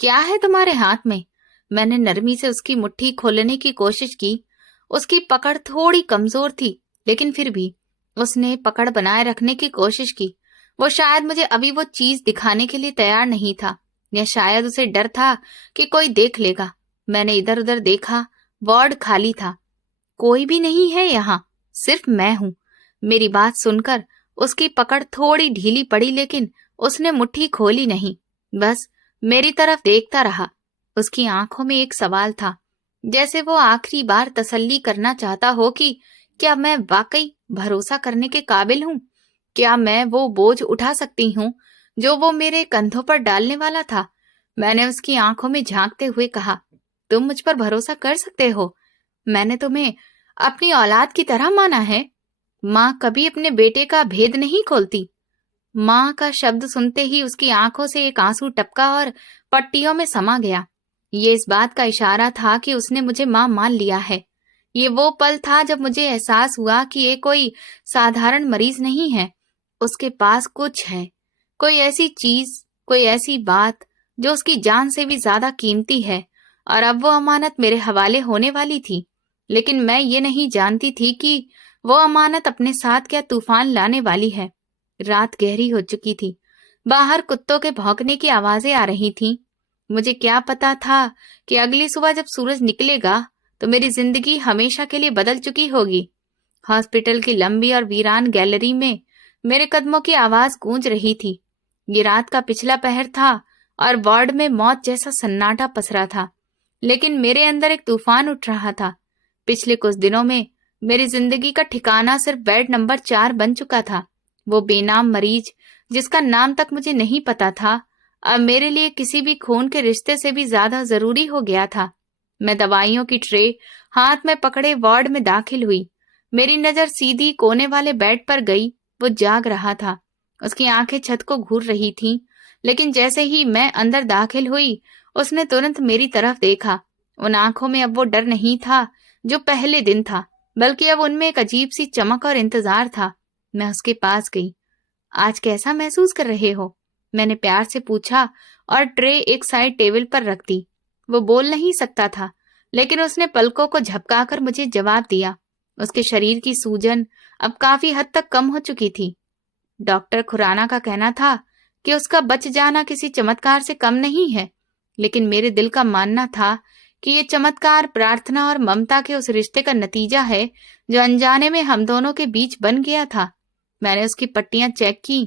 क्या है तुम्हारे हाथ में? मैंने नरमी से उसकी मुट्ठी खोलने की कोशिश की। उसकी पकड़ थोड़ी कमजोर थी, लेकिन फिर भी उसने पकड़ बनाए रखने की कोशिश की। वो शायद मुझे अभी वो चीज दिखाने के लिए तैयार नहीं था, या शायद उसे डर था कि कोई देख लेगा। मैंने इधर उधर देखा। वार्ड खाली था। कोई भी नहीं है यहाँ, सिर्फ मैं हूँ। मेरी बात सुनकर उसकी पकड़ थोड़ी ढीली पड़ी, लेकिन उसने मुट्ठी खोली नहीं, बस मेरी तरफ देखता रहा। उसकी आंखों में एक सवाल था, जैसे वो आखिरी बार तसल्ली करना चाहता हो कि क्या मैं वाकई भरोसा करने के काबिल हूँ? क्या मैं वो बोझ उठा सकती हूँ जो वो मेरे कंधों पर डालने वाला था? मैंने उसकी आंखों में झांकते हुए कहा, तुम मुझ पर भरोसा कर सकते हो। मैंने तुम्हें अपनी औलाद की तरह माना है। माँ कभी अपने बेटे का भेद नहीं खोलती। माँ का शब्द सुनते ही उसकी आंखों से एक आंसू टपका और पट्टियों में समा गया। ये इस बात का इशारा था कि उसने मुझे माँ मान लिया है। ये वो पल था जब मुझे एहसास हुआ कि ये कोई साधारण मरीज नहीं है। उसके पास कुछ है, कोई ऐसी चीज, कोई ऐसी बात जो उसकी जान से भी ज्यादा कीमती है, और अब वो अमानत मेरे हवाले होने वाली थी। लेकिन मैं ये नहीं जानती थी कि वो अमानत अपने साथ क्या तूफान लाने वाली है। रात गहरी हो चुकी थी। बाहर कुत्तों के भौंकने की आवाजें आ रही थीं। मुझे क्या पता था कि अगली सुबह जब सूरज निकलेगा तो मेरी जिंदगी हमेशा के लिए बदल चुकी होगी। हॉस्पिटल की लंबी और वीरान गैलरी में मेरे कदमों की आवाज गूंज रही थी। ये रात का पिछला पहर था और वार्ड में मौत जैसा सन्नाटा पसरा था, लेकिन मेरे अंदर एक तूफान उठ रहा था। पिछले कुछ दिनों में मेरी जिंदगी का ठिकाना सिर्फ बेड नंबर 4 बन चुका था। वो बेनाम मरीज जिसका नाम तक मुझे नहीं पता था, अब मेरे लिए किसी भी खून के रिश्ते से भी ज्यादा जरूरी हो गया था। मैं दवाइयों की ट्रे हाथ में पकड़े वार्ड में दाखिल हुई। मेरी नजर सीधी कोने वाले बेड पर गई। वो जाग रहा था। उसकी आंखें छत को घूर रही थीं, लेकिन जैसे ही मैं अंदर दाखिल हुई, उसने तुरंत मेरी तरफ देखा। उन आंखों में अब वो डर नहीं था जो पहले दिन था, बल्कि अब उनमें एक अजीब सी चमक और इंतजार था। मैं उसके पास गई। आज कैसा महसूस कर रहे हो? मैंने प्यार से पूछा और ट्रे एक साइड टेबल पर रख दी। वो बोल नहीं सकता था, लेकिन उसने पलकों को झपकाकर मुझे जवाब दिया। उसके शरीर की सूजन अब काफी हद तक कम हो चुकी थी। डॉक्टर खुराना का कहना था कि उसका बच जाना किसी चमत्कार से कम नहीं है, लेकिन मेरे दिल का मानना था कि ये चमत्कार प्रार्थना और ममता के उस रिश्ते का नतीजा है जो अनजाने में हम दोनों के बीच बन गया था। मैंने उसकी पट्टियां चेक की।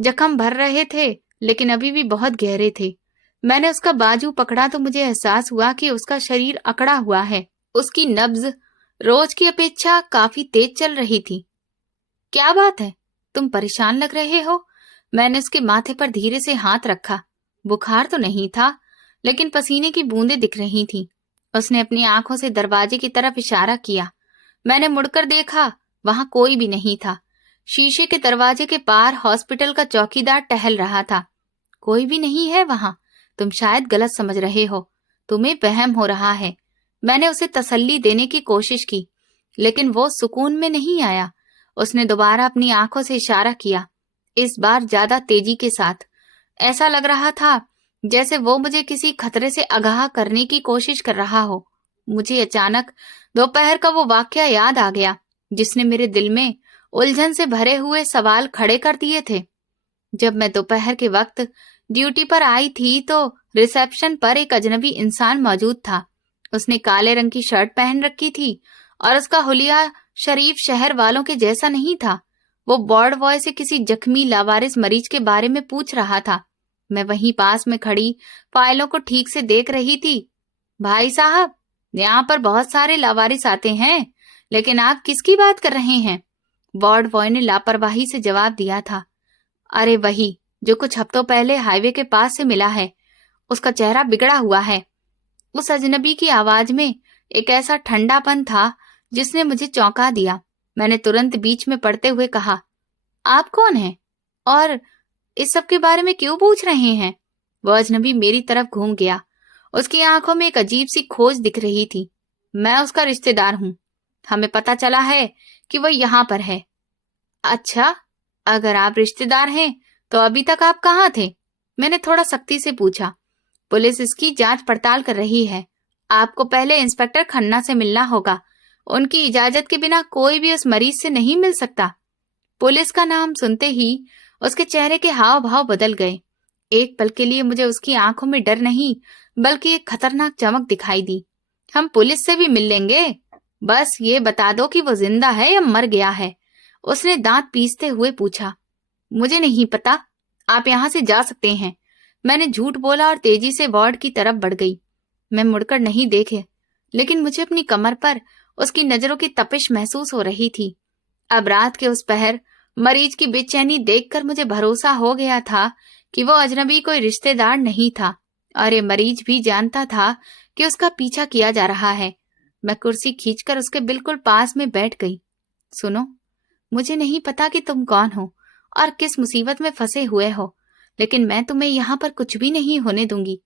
जख्म भर रहे थे लेकिन अभी भी बहुत गहरे थे। मैंने उसका बाजू पकड़ा तो मुझे एहसास हुआ कि उसका शरीर अकड़ा हुआ है। उसकी नब्ज रोज की अपेक्षा काफी तेज चल रही थी। क्या बात है, तुम परेशान लग रहे हो? मैंने उसके माथे पर धीरे से हाथ रखा। बुखार तो नहीं था लेकिन पसीने की बूंदें दिख रही थीं। उसने अपनी आंखों से दरवाजे की तरफ इशारा किया। मैंने मुड़कर देखा, वहां कोई भी नहीं था। शीशे के दरवाजे के पार हॉस्पिटल का चौकीदार टहल रहा था। कोई भी नहीं है वहां, तुम शायद गलत समझ रहे हो, तुम्हें वहम हो रहा है। मैंने उसे तसल्ली देने की कोशिश की लेकिन वो सुकून में नहीं आया। उसने दोबारा अपनी आंखों से इशारा किया, इस बार ज्यादा तेजी के साथ। ऐसा लग रहा था जैसे वो मुझे किसी खतरे से आगाह करने की कोशिश कर रहा हो। मुझे अचानक दोपहर का वो वाकया याद आ गया जिसने मेरे दिल में उलझन से भरे हुए सवाल खड़े कर दिए थे। जब मैं दोपहर के वक्त ड्यूटी पर आई थी तो रिसेप्शन पर एक अजनबी इंसान मौजूद था। उसने काले रंग की शर्ट पहन रखी थी और उसका हुलिया शरीफ शहर वालों के जैसा नहीं था। वो वार्ड बॉय से किसी जख्मी लावारिस मरीज के बारे में पूछ रहा था। मैं वहीं पास में खड़ी फाइलों को ठीक से देख रही थी। भाई साहब, यहाँ पर बहुत सारे लावारिस आते हैं, लेकिन आप किसकी बात कर रहे हैं? वार्ड बॉय ने लापरवाही से जवाब दिया था। अरे वही जो कुछ हफ्तों पहले हाईवे के पास से मिला है। उसका चेहरा बिगड़ा हुआ है। उस अजनबी की आवाज में एक ऐसा ठंडापन था जिसने मुझे चौंका दिया। मैंने तुरंत बीच में पड़ते हुए कहा, आप कौन हैं और इस सब के बारे में क्यों पूछ रहे हैं? वो अजनबी मेरी तरफ घूम गया। उसकी आंखों में एक अजीब सी खोज दिख रही थी। मैं उसका रिश्तेदार हूं। हमें पता चला है कि वो यहाँ पर है। अच्छा, अगर आप रिश्तेदार हैं तो अभी तक आप कहाँ थे? मैंने थोड़ा सख्ती से पूछा। पुलिस इसकी जांच पड़ताल कर रही है। आपको पहले इंस्पेक्टर खन्ना से मिलना होगा। उनकी इजाजत के बिना कोई भी उस मरीज से नहीं मिल सकता। पुलिस का नाम सुनते ही उसके चेहरे के हाव भाव बदल गए। एक पल के लिए मुझे उसकी आंखों में डर नहीं बल्कि एक खतरनाक चमक दिखाई दी। हम पुलिस से भी मिल लेंगे, बस ये बता दो कि वो जिंदा है या मर गया है। उसने दांत पीसते हुए पूछा। मुझे नहीं पता, आप यहाँ से जा सकते हैं। मैंने झूठ बोला और तेजी से वार्ड की तरफ बढ़ गई। मैं मुड़कर नहीं देखे लेकिन मुझे अपनी कमर पर उसकी नजरों की तपिश महसूस हो रही थी। अब रात के उस पहर मरीज की बेचैनी देखकर मुझे भरोसा हो गया था कि वो अजनबी कोई रिश्तेदार नहीं था और ये मरीज भी जानता था कि उसका पीछा किया जा रहा है। मैं कुर्सी खींचकर उसके बिल्कुल पास में बैठ गई। सुनो, मुझे नहीं पता कि तुम कौन हो और किस मुसीबत में फंसे हुए हो, लेकिन मैं तुम्हें यहाँ पर कुछ भी नहीं होने दूंगी।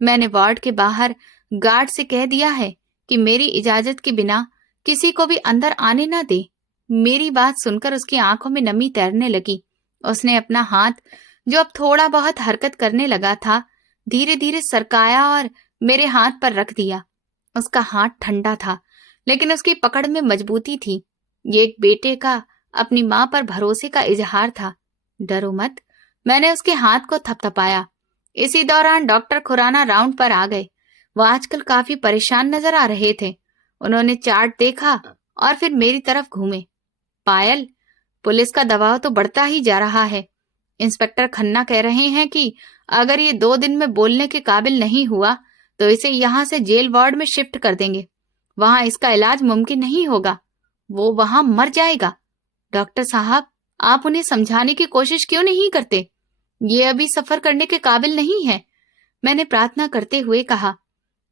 मैंने वार्ड के बाहर गार्ड से कह दिया है कि मेरी इजाजत के बिना किसी को भी अंदर आने ना दे। मेरी बात सुनकर उसकी आंखों में नमी तैरने लगी। उसने अपना हाथ, जो अब थोड़ा बहुत हरकत करने लगा था, धीरे धीरे सरकाया और मेरे हाथ पर रख दिया। उसका हाथ ठंडा था लेकिन उसकी पकड़ में मजबूती थी। ये एक बेटे का अपनी मां पर भरोसे का इजहार था। डरो मत, मैंने उसके हाथ को थपथपाया। इसी दौरान डॉक्टर खुराना राउंड पर आ गए। वो आजकल काफी परेशान नजर आ रहे थे। उन्होंने चार्ट देखा और फिर मेरी तरफ घूमे। पायल, पुलिस का दबाव तो बढ़ता ही जा रहा है। इंस्पेक्टर खन्ना कह रहे हैं कि अगर ये 2 दिन में बोलने के काबिल नहीं हुआ तो इसे यहाँ से जेल वार्ड में शिफ्ट कर देंगे। वहां इसका इलाज मुमकिन नहीं होगा, वो वहां मर जाएगा। डॉक्टर साहब, आप उन्हें समझाने की कोशिश क्यों नहीं करते? ये अभी सफर करने के काबिल नहीं है। मैंने प्रार्थना करते हुए कहा।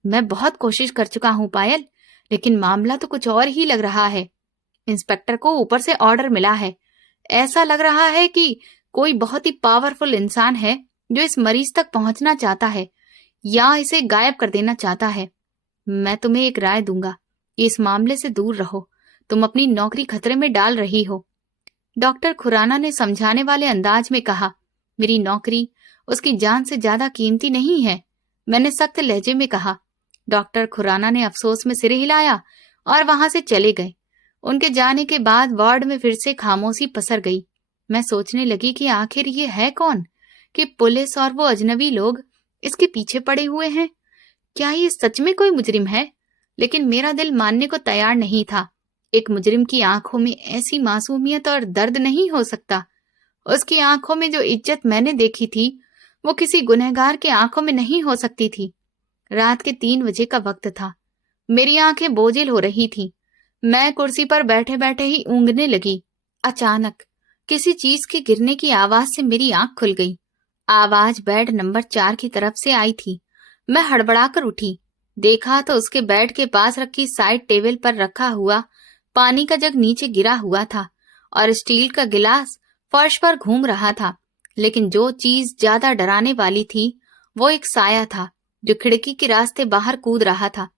मैं बहुत कोशिश कर चुका हूं पायल, लेकिन मामला तो कुछ और ही लग रहा है। इंस्पेक्टर को ऊपर से ऑर्डर मिला है। ऐसा लग रहा है कि कोई बहुत ही पावरफुल इंसान है जो इस मरीज तक पहुंचना चाहता है या इसे गायब कर देना चाहता है। मैं तुम्हें एक राय दूंगा कि इस मामले से दूर रहो। तुम अपनी नौकरी खतरे में डाल रही हो। डॉक्टर खुराना ने समझाने वाले अंदाज में कहा। मेरी नौकरी उसकी जान से ज्यादा कीमती नहीं है, मैंने सख्त लहजे में कहा। डॉक्टर खुराना ने अफसोस में सिर हिलाया और वहां से चले गए। उनके जाने के बाद वार्ड में फिर से खामोशी पसर गई। मैं सोचने लगी कि आखिर ये है कौन कि पुलिस और वो अजनबी लोग इसके पीछे पड़े हुए हैं। क्या ये सच में कोई मुजरिम है? लेकिन मेरा दिल मानने को तैयार नहीं था। एक मुजरिम की आंखों में ऐसी मासूमियत और दर्द नहीं हो सकता। उसकी आंखों में जो इज्जत मैंने देखी थी, वो किसी गुनहगार की आंखों में नहीं हो सकती थी। रात के 3 बजे का वक्त था। मेरी आंखें बोझिल हो रही थी। मैं कुर्सी पर बैठे बैठे ही ऊँघने लगी। अचानक किसी चीज के गिरने की आवाज से मेरी आंख खुल गई। आवाज बेड नंबर 4 की तरफ से आई थी। मैं हड़बड़ाकर उठी। देखा तो उसके बेड के पास रखी साइड टेबल पर रखा हुआ पानी का जग नीचे गिरा हुआ था और स्टील का गिलास फर्श पर घूम रहा था। लेकिन जो चीज ज्यादा डराने वाली थी, वो एक साया था जो खिड़की के रास्ते बाहर कूद रहा था।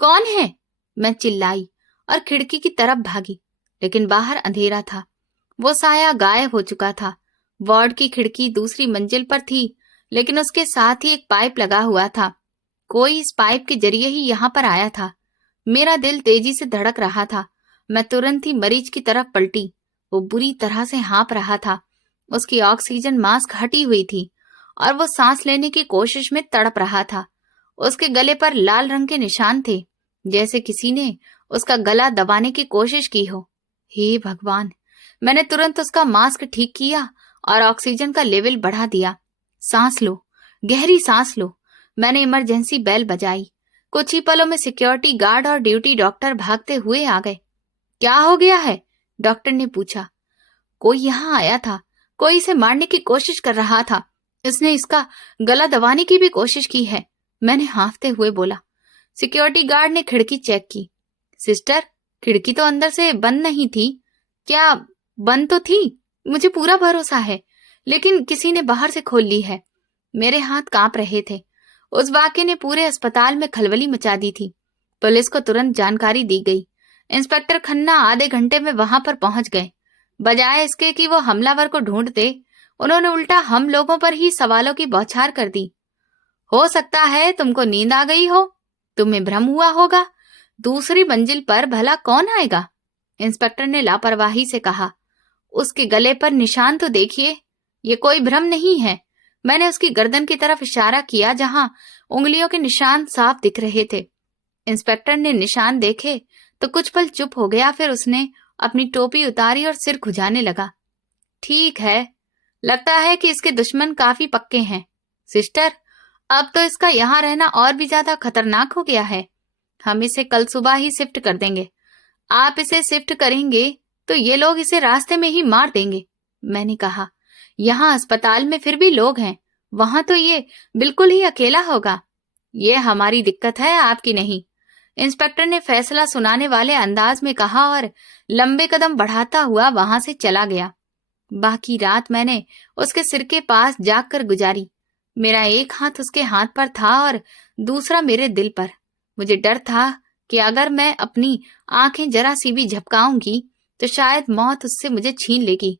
कौन है? मैं चिल्लाई और खिड़की की तरफ भागी, लेकिन बाहर अंधेरा था। वो साया गायब हो चुका था। वार्ड की खिड़की दूसरी मंजिल पर थी, लेकिन उसके साथ ही एक पाइप लगा हुआ था। कोई इस पाइप के जरिए ही यहाँ पर आया था। मेरा दिल तेजी से धड़क रहा था। मैं तुरंत ही मरीज की तरफ पलटी। वो बुरी तरह से हाँफ रहा था। उसकी ऑक्सीजन मास्क हटी हुई थी और वो सांस लेने की कोशिश में तड़प रहा था। उसके गले पर लाल रंग के निशान थे, जैसे किसी ने उसका गला दबाने की कोशिश की हो। हे भगवान! मैंने तुरंत उसका मास्क ठीक किया और ऑक्सीजन का लेवल बढ़ा दिया। सांस लो, गहरी सांस लो। मैंने इमरजेंसी बेल बजाई। कुछ ही पलों में सिक्योरिटी गार्ड और ड्यूटी डॉक्टर भागते हुए आ गए। क्या हो गया है? डॉक्टर ने पूछा। कोई यहाँ आया था। कोई इसे मारने की कोशिश कर रहा था। इसने इसका गला दबाने की भी कोशिश की है, मैंने हाँफते हुए बोला। सिक्योरिटी गार्ड ने खिड़की चेक की। सिस्टर, खिड़की तो अंदर से बंद नहीं थी। क्या बंद तो थी, मुझे पूरा भरोसा है, लेकिन किसी ने बाहर से खोल ली है। मेरे हाथ कांप रहे थे। उस वाकये ने पूरे अस्पताल में खलबली मचा दी थी। पुलिस को तुरंत जानकारी दी गई। इंस्पेक्टर खन्ना आधे घंटे में वहां पर पहुंच गए। बजाय इसके कि वो हमलावर को ढूंढते, उन्होंने उल्टा हम लोगों पर ही सवालों की बौछार कर दी। हो सकता है तुमको नींद आ गई हो, तुम्हें भ्रम हुआ होगा। दूसरी मंजिल पर भला कौन आएगा? इंस्पेक्टर ने लापरवाही से कहा। उसके गले पर निशान तो देखिए, ये कोई भ्रम नहीं है। मैंने उसकी गर्दन की तरफ इशारा किया, जहां उंगलियों के निशान साफ दिख रहे थे। इंस्पेक्टर ने निशान देखे तो कुछ पल चुप हो गया, फिर उसने अपनी टोपी उतारी और सिर खुजाने लगा। ठीक है, लगता है कि इसके दुश्मन काफी पक्के हैं। सिस्टर, अब तो इसका यहाँ रहना और भी ज्यादा खतरनाक हो गया है। हम इसे कल सुबह ही शिफ्ट कर देंगे। आप इसे शिफ्ट करेंगे तो ये लोग इसे रास्ते में ही मार देंगे, मैंने कहा। यहाँ अस्पताल में फिर भी लोग हैं, वहां तो ये बिल्कुल ही अकेला होगा। ये हमारी दिक्कत है, आपकी नहीं, इंस्पेक्टर ने फैसला सुनाने वाले अंदाज में कहा और लंबे कदम बढ़ाता हुआ वहां से चला गया। बाकी रात मैंने उसके सिर के पास जाकर गुजारी। मेरा एक हाथ उसके हाथ पर था और दूसरा मेरे दिल पर। मुझे डर था कि अगर मैं अपनी आंखें जरा सी भी झपकाऊंगी तो शायद मौत उससे मुझे छीन लेगी।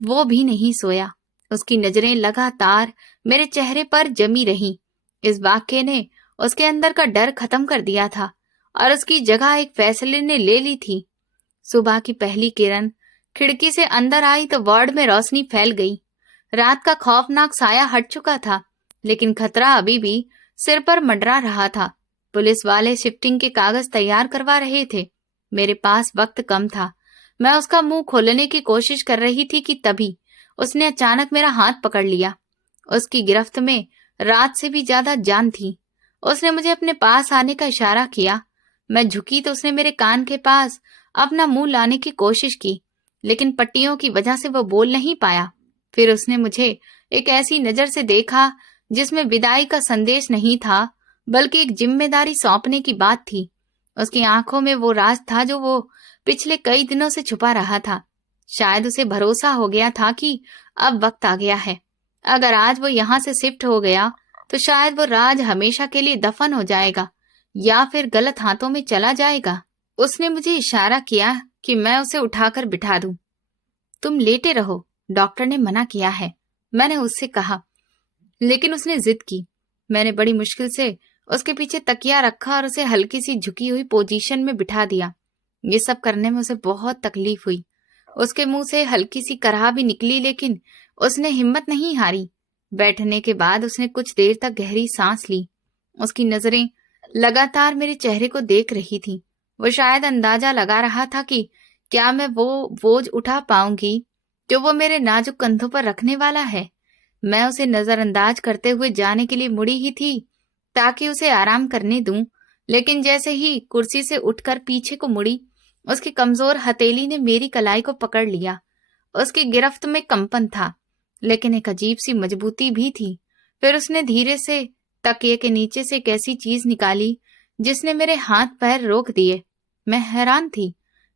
वो भी नहीं सोया। उसकी नजरें लगातार मेरे चेहरे पर जमी रहीं। इस वाक्य ने उसके अंदर का डर खत्म कर दिया था और उसकी जगह एक फैसले ने ले ली थी। सुबह की पहली किरण खिड़की से अंदर आई तो वार्ड में रोशनी फैल गई। रात का खौफनाक साया हट चुका था, लेकिन खतरा अभी भी सिर पर मंडरा रहा था। पुलिस वाले शिफ्टिंग के कागज तैयार करवा रहे थे। मेरे पास वक्त कम था। मैं उसका मुंह खोलने की कोशिश कर रही थी कि तभी उसने अचानक मेरा हाथ पकड़ लिया। उसकी गिरफ्त में रात से भी ज्यादा जान थी। उसने मुझे अपने पास आने का इशारा किया। मैं झुकी तो उसने मेरे कान के पास अपना मुंह लाने की कोशिश की, लेकिन पट्टियों की वजह से वो बोल नहीं पाया। फिर उसने मुझे एक ऐसी नजर से देखा जिसमें विदाई का संदेश नहीं था, बल्कि एक जिम्मेदारी सौंपने की बात थी। उसकी आंखों में वो राज था जो वो पिछले कई दिनों से छुपा रहा था। शायद उसे भरोसा हो गया था कि अब वक्त आ गया है। अगर आज वो यहाँ से शिफ्ट हो गया तो शायद वो राज हमेशा के लिए दफन हो जाएगा या फिर गलत हाथों में चला जाएगा। उसने मुझे इशारा किया कि मैं उसे उठाकर बिठा दूं। तुम लेटे रहो, डॉक्टर ने मना किया है, मैंने उससे कहा, लेकिन उसने जिद की। मैंने बड़ी मुश्किल से उसके पीछे तकिया रखा और उसे हल्की सी झुकी हुई पोजीशन में बिठा दिया। ये सब करने में उसे बहुत तकलीफ हुई। उसके मुंह से हल्की सी कराह भी निकली, लेकिन उसने हिम्मत नहीं हारी। बैठने के बाद उसने कुछ देर तक गहरी सांस ली। उसकी नजरें लगातार मेरे चेहरे को देख रही थी। वो शायद अंदाजा लगा रहा था कि क्या मैं वो बोझ उठा पाऊंगी जो वो मेरे नाजुक कंधों पर रखने वाला है। मैं उसे नजरअंदाज करते हुए जाने के लिए मुड़ी ही थी ताकि उसे आराम करने दूं, लेकिन जैसे ही कुर्सी से उठकर पीछे को मुड़ी, उसकी कमजोर हथेली ने मेरी कलाई को पकड़ लिया। उसकी गिरफ्त में कंपन था, लेकिन एक अजीब सी मजबूती भी थी। फिर उसने धीरे से तकिए के नीचे से एक ऐसी चीज निकाली जिसने मेरे हाथ पैर रोक दिए। मैं हैरान थी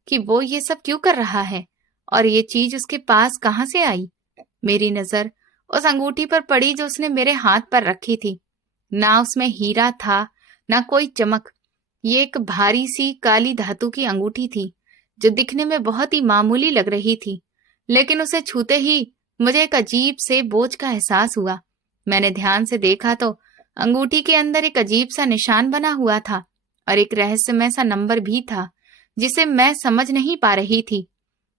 कि वो ये सब क्यों कर रहा है और ये चीज उसके पास कहाँ से आई। मेरी नजर उस अंगूठी पर पड़ी जो उसने मेरे हाथ पर रखी थी। ना उसमें हीरा था, ना कोई चमक। ये एक भारी सी काली धातु की अंगूठी थी जो दिखने में बहुत ही मामूली लग रही थी, लेकिन उसे छूते ही मुझे एक अजीब से बोझ का एहसास हुआ। मैंने ध्यान से देखा तो अंगूठी के अंदर एक अजीब सा निशान बना हुआ था और एक रहस्यमय सा नंबर भी था जिसे मैं समझ नहीं पा रही थी।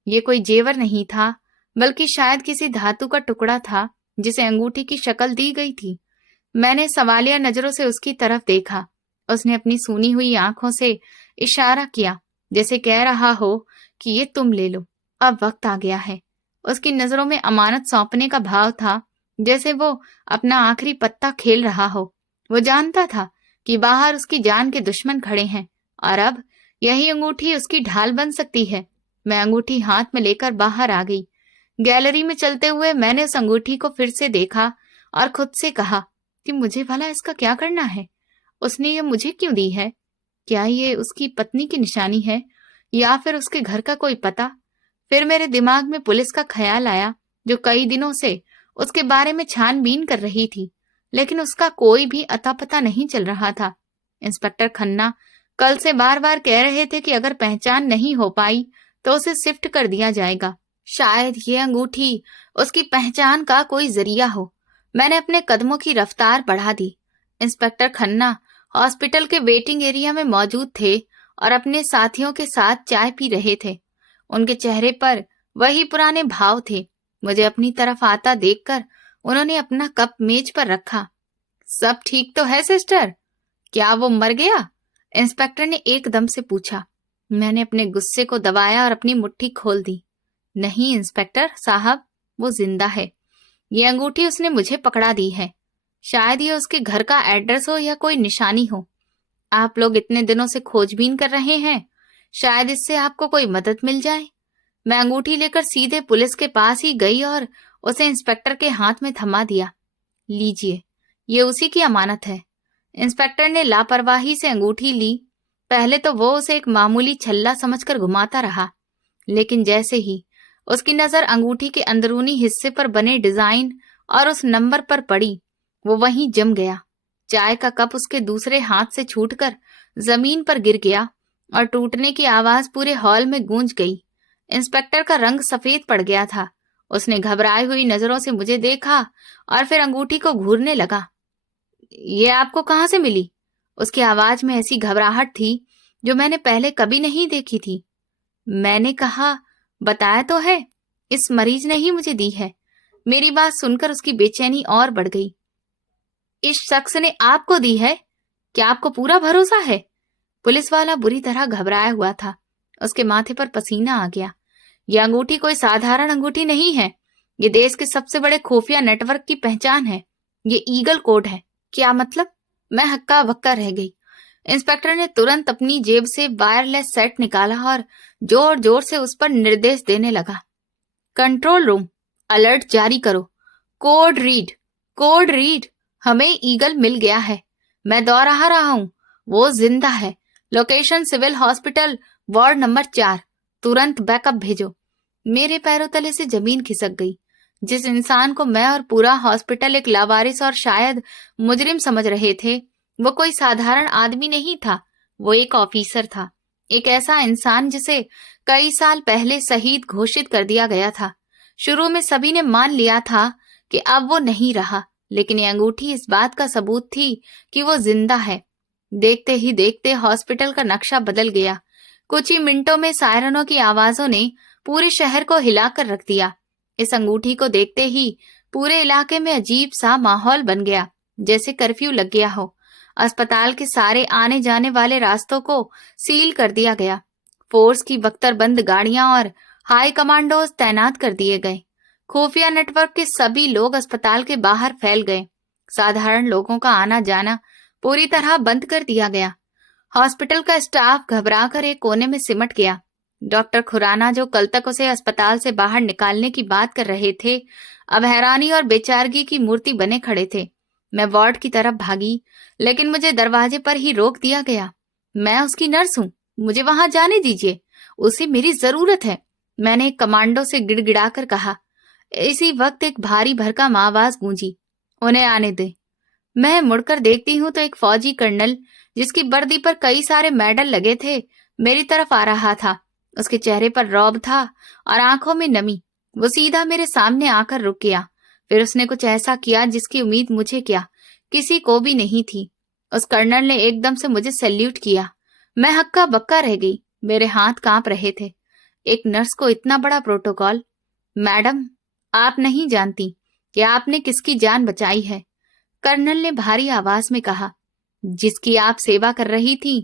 ये कोई जेवर नहीं था, बल्कि शायद किसी धातु का टुकड़ा था जिसे अंगूठी की शक्ल दी गई थी। मैंने सवालिया नजरों से उसकी तरफ देखा। उसने अपनी सूनी हुई आंखों से इशारा किया, जैसे कह रहा हो कि ये तुम ले लो, अब वक्त आ गया है। उसकी नजरों में अमानत सौंपने का भाव था, जैसे वो अपना आखिरी पत्ता खेल रहा हो। वो जानता था कि बाहर उसकी जान के दुश्मन खड़े हैं और अब यही अंगूठी उसकी ढाल बन सकती है। मैं अंगूठी हाथ में लेकर बाहर आ गई। गैलरी में चलते हुए मैंने उस अंगूठी को फिर से देखा और खुद से कहा कि मुझे भला इसका क्या करना है। उसने ये मुझे क्यों दी है? क्या ये उसकी पत्नी की निशानी है या फिर उसके घर का कोई पता? फिर मेरे दिमाग में पुलिस का ख्याल आया जो कई दिनों से उसके बारे में छानबीन कर रही थी, लेकिन उसका कोई भी अता पता नहीं चल रहा था। इंस्पेक्टर खन्ना कल से बार बार कह रहे थे कि अगर पहचान नहीं हो पाई तो उसे शिफ्ट कर दिया जाएगा। शायद ये अंगूठी उसकी पहचान का कोई जरिया हो। मैंने अपने कदमों की रफ्तार बढ़ा दी। इंस्पेक्टर खन्ना हॉस्पिटल के वेटिंग एरिया में मौजूद थे और अपने साथियों के साथ चाय पी रहे थे। उनके चेहरे पर वही पुराने भाव थे। मुझे अपनी तरफ आता देखकर उन्होंने अपना कप मेज पर रखा। सब ठीक तो है सिस्टर? क्या वो मर गया? इंस्पेक्टर ने एकदम से पूछा। मैंने अपने गुस्से को दबाया और अपनी मुट्ठी खोल दी। नहीं इंस्पेक्टर साहब, वो जिंदा है। ये अंगूठी उसने मुझे पकड़ा दी है। शायद ये उसके घर का एड्रेस हो या कोई निशानी हो। आप लोग इतने दिनों से खोजबीन कर रहे हैं, शायद इससे आपको कोई मदद मिल जाए। मैं अंगूठी लेकर सीधे पुलिस के पास ही गई और उसे इंस्पेक्टर के हाथ में थमा दिया। लीजिए, ये उसी की अमानत है। इंस्पेक्टर ने लापरवाही से अंगूठी ली। पहले तो वो उसे एक मामूली छल्ला समझकर घुमाता रहा, लेकिन जैसे ही उसकी नजर अंगूठी के अंदरूनी हिस्से पर बने डिजाइन और उस नंबर पर पड़ी, वो वहीं जम गया। चाय का कप उसके दूसरे हाथ से छूटकर जमीन पर गिर गया और टूटने की आवाज पूरे हॉल में गूंज गई। इंस्पेक्टर का रंग सफेद पड़ गया था। उसने घबराई हुई नजरों से मुझे देखा और फिर अंगूठी को घूरने लगा। ये आपको कहाँ से मिली? उसकी आवाज में ऐसी घबराहट थी जो मैंने पहले कभी नहीं देखी थी। मैंने कहा, बताया तो है, इस मरीज ने ही मुझे दी है। मेरी बात सुनकर उसकी बेचैनी और बढ़ गई। इस शख्स ने आपको दी है? क्या आपको पूरा भरोसा है? पुलिस वाला बुरी तरह घबराया हुआ था। उसके माथे पर पसीना आ गया। यह अंगूठी कोई साधारण अंगूठी नहीं है। ये देश के सबसे बड़े खुफिया नेटवर्क की पहचान है। ये ईगल कोड है। क्या मतलब? मैं हक्का बक्का रह गई। इंस्पेक्टर ने तुरंत अपनी जेब से वायरलेस सेट निकाला और जोर जोर से उस पर निर्देश देने लगा। कंट्रोल रूम, अलर्ट जारी करो। Code red, code red. हमें ईगल मिल गया है। मैं दोहरा रहा हूँ, वो जिंदा है। Location civil hospital, ward number 4। तुरंत बैकअप भेजो। मेरे पैरों तले से जमीन खिसक गई। जिस इंसान को मैं और पूरा हॉस्पिटल एक लावारिस और शायद मुजरिम समझ रहे थे, वो कोई साधारण आदमी नहीं था। वो एक ऑफिसर था, एक ऐसा इंसान जिसे कई साल पहले शहीद घोषित कर दिया गया था। शुरू में सभी ने मान लिया था कि अब वो नहीं रहा, लेकिन ये अंगूठी इस बात का सबूत थी कि वो जिंदा है। देखते ही देखते हॉस्पिटल का नक्शा बदल गया। कुछ ही मिनटों में सायरनों की आवाजों ने पूरे शहर को हिलाकर रख दिया। इस अंगूठी को देखते ही पूरे इलाके में अजीब सा माहौल बन गया, जैसे कर्फ्यू लग गया हो। अस्पताल के सारे आने जाने वाले रास्तों को सील कर दिया गया। फोर्स की बख्तरबंद गाड़ियां और हाई कमांडोज तैनात कर दिए गए। खुफिया नेटवर्क के सभी लोग अस्पताल के बाहर फैल गए। साधारण लोगों का आना जाना पूरी तरह बंद कर दिया गया। हॉस्पिटल का स्टाफ घबराकर एक कोने में सिमट गया। डॉक्टर खुराना, जो कल तक उसे अस्पताल से बाहर निकालने की बात कर रहे थे, अब हैरानी और बेचारगी की मूर्ति बने खड़े थे। मैं वार्ड की तरफ भागी, लेकिन मुझे दरवाजे पर ही रोक दिया गया। मैं उसकी नर्स हूँ, मुझे वहां जाने दीजिए, उसे मेरी जरूरत है, मैंने एक कमांडो से गिड़गिड़ाकर कहा। इसी वक्त एक भारी भरकम आवाज गूंजी, उन्हें आने दे। मैं मुड़कर देखती हूँ तो एक फौजी कर्नल, जिसकी वर्दी पर कई सारे मेडल लगे थे, मेरी तरफ आ रहा था। उसके चेहरे पर रौब था और आंखों में नमी। वो सीधा मेरे सामने आकर रुक गया। फिर उसने कुछ ऐसा किया जिसकी उम्मीद मुझे क्या, किसी को भी नहीं थी। उस कर्नल ने एकदम से मुझे सैल्यूट किया। मैं हक्का बक्का रह गई, मेरे हाथ कांप रहे थे। एक नर्स को इतना बड़ा प्रोटोकॉल। मैडम, आप नहीं जानती कि आपने किसकी जान बचाई है, कर्नल ने भारी आवाज में कहा। जिसकी आप सेवा कर रही थी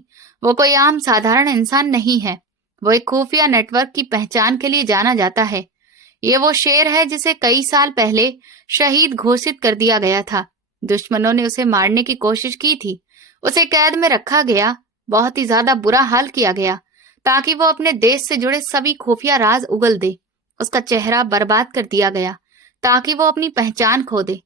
वो कोई आम साधारण इंसान नहीं है, वो एक खुफिया नेटवर्क की पहचान के लिए जाना जाता है। ये वो शेर है जिसे कई साल पहले शहीद घोषित कर दिया गया था। दुश्मनों ने उसे मारने की कोशिश की थी, उसे कैद में रखा गया, बहुत ही ज्यादा बुरा हाल किया गया ताकि वो अपने देश से जुड़े सभी खुफिया राज उगल दे। उसका चेहरा बर्बाद कर दिया गया ताकि वो अपनी पहचान खो दे।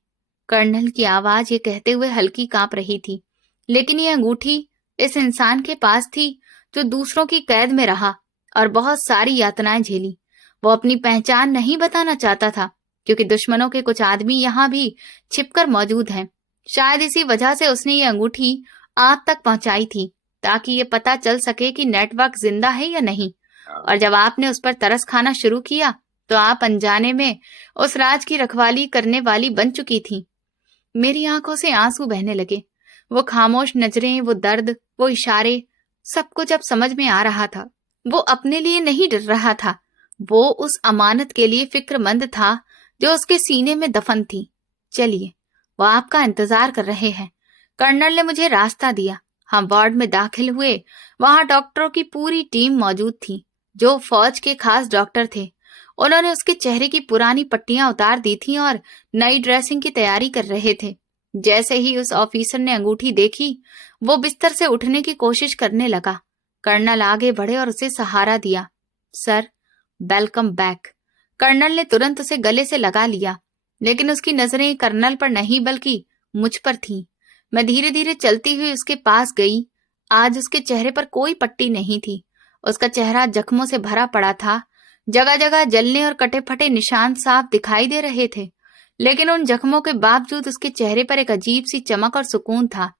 कर्नल की आवाज ये कहते हुए हल्की कांप रही थी, लेकिन ये अंगूठी इस इंसान के पास थी जो दूसरों की कैद में रहा और बहुत सारी यातनाएं झेली। वो अपनी पहचान नहीं बताना चाहता था क्योंकि दुश्मनों के कुछ आदमी यहाँ भी छिपकर मौजूद हैं। शायद इसी वजह से उसने ये अंगूठी आप तक पहुंचाई थी ताकि ये पता चल सके कि नेटवर्क जिंदा है या नहीं। और जब आपने उस पर तरस खाना शुरू किया तो आप अनजाने में उस राज की रखवाली करने वाली बन चुकी थी। मेरी आंखों से आंसू बहने लगे। वो खामोश नजरें, वो दर्द, वो इशारे, सब कुछ अब समझ में आ रहा था। वो अपने लिए नहीं डर रहा था, वो उस अमानत के लिए फिक्रमंद था जो उसके सीने में दफन थी। चलिए, वो आपका इंतजार कर रहे हैं। कर्नल ने मुझे रास्ता दिया। हम वार्ड में दाखिल हुए। वहां डॉक्टरों की पूरी टीम मौजूद थी जो फौज के खास डॉक्टर थे। उन्होंने उसके चेहरे की पुरानी पट्टियां उतार दी थी और नई ड्रेसिंग की तैयारी कर रहे थे। जैसे ही उस ऑफिसर ने अंगूठी देखी, वो बिस्तर से उठने की कोशिश करने लगा। कर्नल आगे बढ़े और उसे सहारा दिया। Sir, welcome back. कर्नल ने तुरंत उसे गले से लगा लिया, लेकिन उसकी नजरें कर्नल पर नहीं बल्कि मुझ पर थीं। मैं धीरे धीरे चलती हुई उसके पास गई। आज उसके चेहरे पर कोई पट्टी नहीं थी। उसका चेहरा जख्मों से भरा पड़ा था। जगह जगह जलने और कटे फटे निशान साफ दिखाई दे रहे थे, लेकिन उन जख्मों के बावजूद उसके चेहरे पर एक अजीब सी चमक और सुकून था।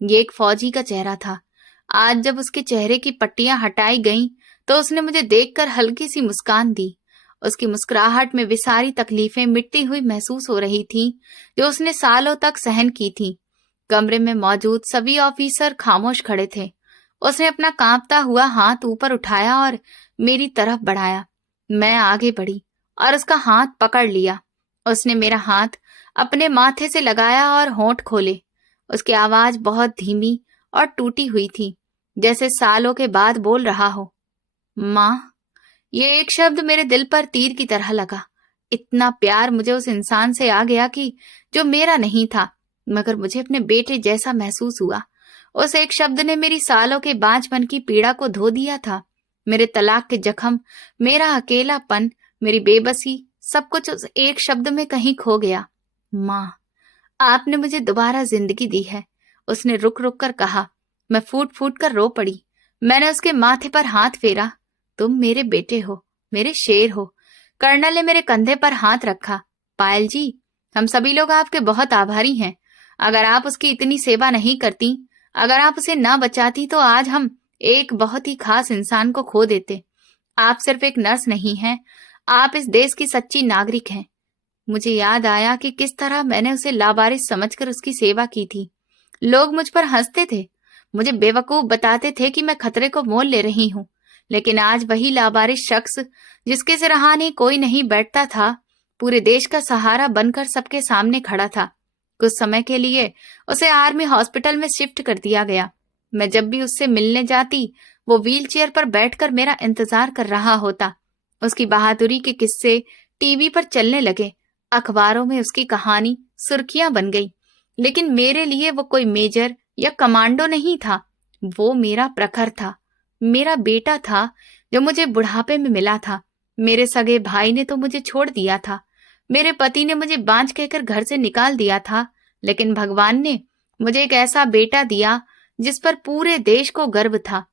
ये एक फौजी का चेहरा था। आज जब उसके चेहरे की पट्टियां हटाई गईं, तो उसने मुझे देखकर हल्की सी मुस्कान दी। उसकी मुस्कुराहट में वे सारी तकलीफें मिटती हुई महसूस हो रही थीं जो उसने सालों तक सहन की थी। कमरे में मौजूद सभी ऑफिसर खामोश खड़े थे। उसने अपना कांपता हुआ हाथ ऊपर उठाया और मेरी तरफ बढ़ाया। मैं आगे बढ़ी और उसका हाथ पकड़ लिया। उसने मेरा हाथ अपने माथे से लगाया और होंठ खोले। उसकी आवाज बहुत धीमी और टूटी हुई थी, जैसे सालों के बाद बोल रहा हो। माँ। ये एक शब्द मेरे दिल पर तीर की तरह लगा। इतना प्यार मुझे उस इंसान से आ गया कि जो मेरा नहीं था, मगर मुझे अपने बेटे जैसा महसूस हुआ। उस एक शब्द ने मेरी सालों के बांझपन की पीड़ा को धो दिया था। मेरे तलाक के जख्म, मेरा अकेलापन, मेरी बेबसी, सब कुछ उस एक शब्द में कहीं खो गया। माँ, आपने मुझे दोबारा जिंदगी दी है, उसने रुक रुक कर कहा। मैं फूट फूट कर रो पड़ी। मैंने उसके माथे पर हाथ फेरा। तुम मेरे बेटे हो, मेरे शेर हो। कर्नल ने मेरे कंधे पर हाथ रखा। पायल जी, हम सभी लोग आपके बहुत आभारी हैं। अगर आप उसकी इतनी सेवा नहीं करती, अगर आप उसे ना बचाती, तो आज हम एक बहुत ही खास इंसान को खो देते। आप सिर्फ एक नर्स नहीं हैं, आप इस देश की सच्ची नागरिक हैं। मुझे याद आया कि किस तरह मैंने उसे लावारिस समझकर उसकी सेवा की थी। लोग मुझ पर हंसते थे, मुझे बेवकूफ बताते थे कि मैं खतरे को मोल ले रही हूँ, लेकिन आज वही लावारिस शख्स जिसके सिरहाने कोई नहीं बैठता था, पूरे देश का सहारा बनकर सबके सामने खड़ा था। कुछ समय के लिए उसे आर्मी हॉस्पिटल में शिफ्ट कर दिया गया। मैं जब भी उससे मिलने जाती वो व्हीलचेयर पर बैठकर मेरा इंतजार कर रहा होता। उसकी बहादुरी के किस्से टीवी पर चलने लगे, अखबारों में उसकी कहानी सुर्खियां बन गई। लेकिन मेरे लिए वो कोई मेजर या कमांडो नहीं था, वो मेरा प्रखर था, मेरा बेटा था जो मुझे बुढ़ापे में मिला था। मेरे सगे भाई ने तो मुझे छोड़ दिया था, मेरे पति ने मुझे बांझ कहकर घर से निकाल दिया था, लेकिन भगवान ने मुझे एक ऐसा बेटा दिया जिस पर पूरे देश को गर्व था।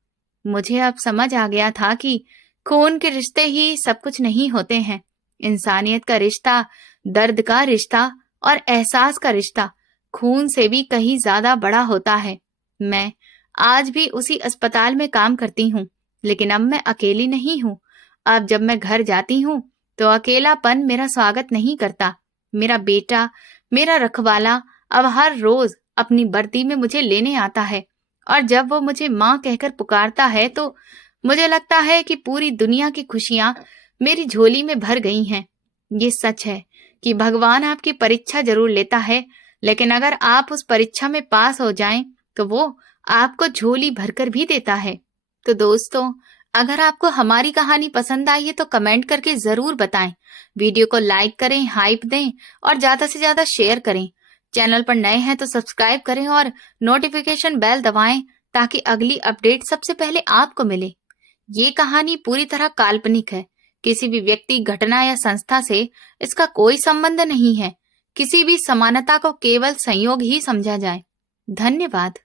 मुझे अब समझ आ गया था कि खून के रिश्ते ही सब कुछ नहीं होते हैं। इंसानियत का रिश्ता, दर्द का रिश्ता और एहसास का रिश्ता खून से भी कहीं ज्यादा बड़ा होता है। मैं आज भी उसी अस्पताल में काम करती हूँ, लेकिन अब मैं अकेली नहीं हूँ। अब जब मैं घर जाती हूँ तो अकेलापन मेरा स्वागत नहीं करता। मेरा बेटा, मेरा रखवाला अब हर रोज अपनी वर्दी में मुझे लेने आता है, और जब वो मुझे माँ कहकर पुकारता है तो मुझे लगता है कि पूरी दुनिया की खुशियां मेरी झोली में भर गई हैं। ये सच है कि भगवान आपकी परीक्षा जरूर लेता है, लेकिन अगर आप उस परीक्षा में पास हो जाएं तो वो आपको झोली भरकर भी देता है। तो दोस्तों, अगर आपको हमारी कहानी पसंद आई है तो कमेंट करके जरूर बताएं। वीडियो को लाइक करें, हाइप दें और ज्यादा से ज्यादा शेयर करें। चैनल पर नए हैं तो सब्सक्राइब करें और नोटिफिकेशन बेल दबाएं ताकि अगली अपडेट सबसे पहले आपको मिले। ये कहानी पूरी तरह काल्पनिक है। किसी भी व्यक्ति, घटना या संस्था से इसका कोई संबंध नहीं है। किसी भी समानता को केवल संयोग ही समझा जाए। धन्यवाद।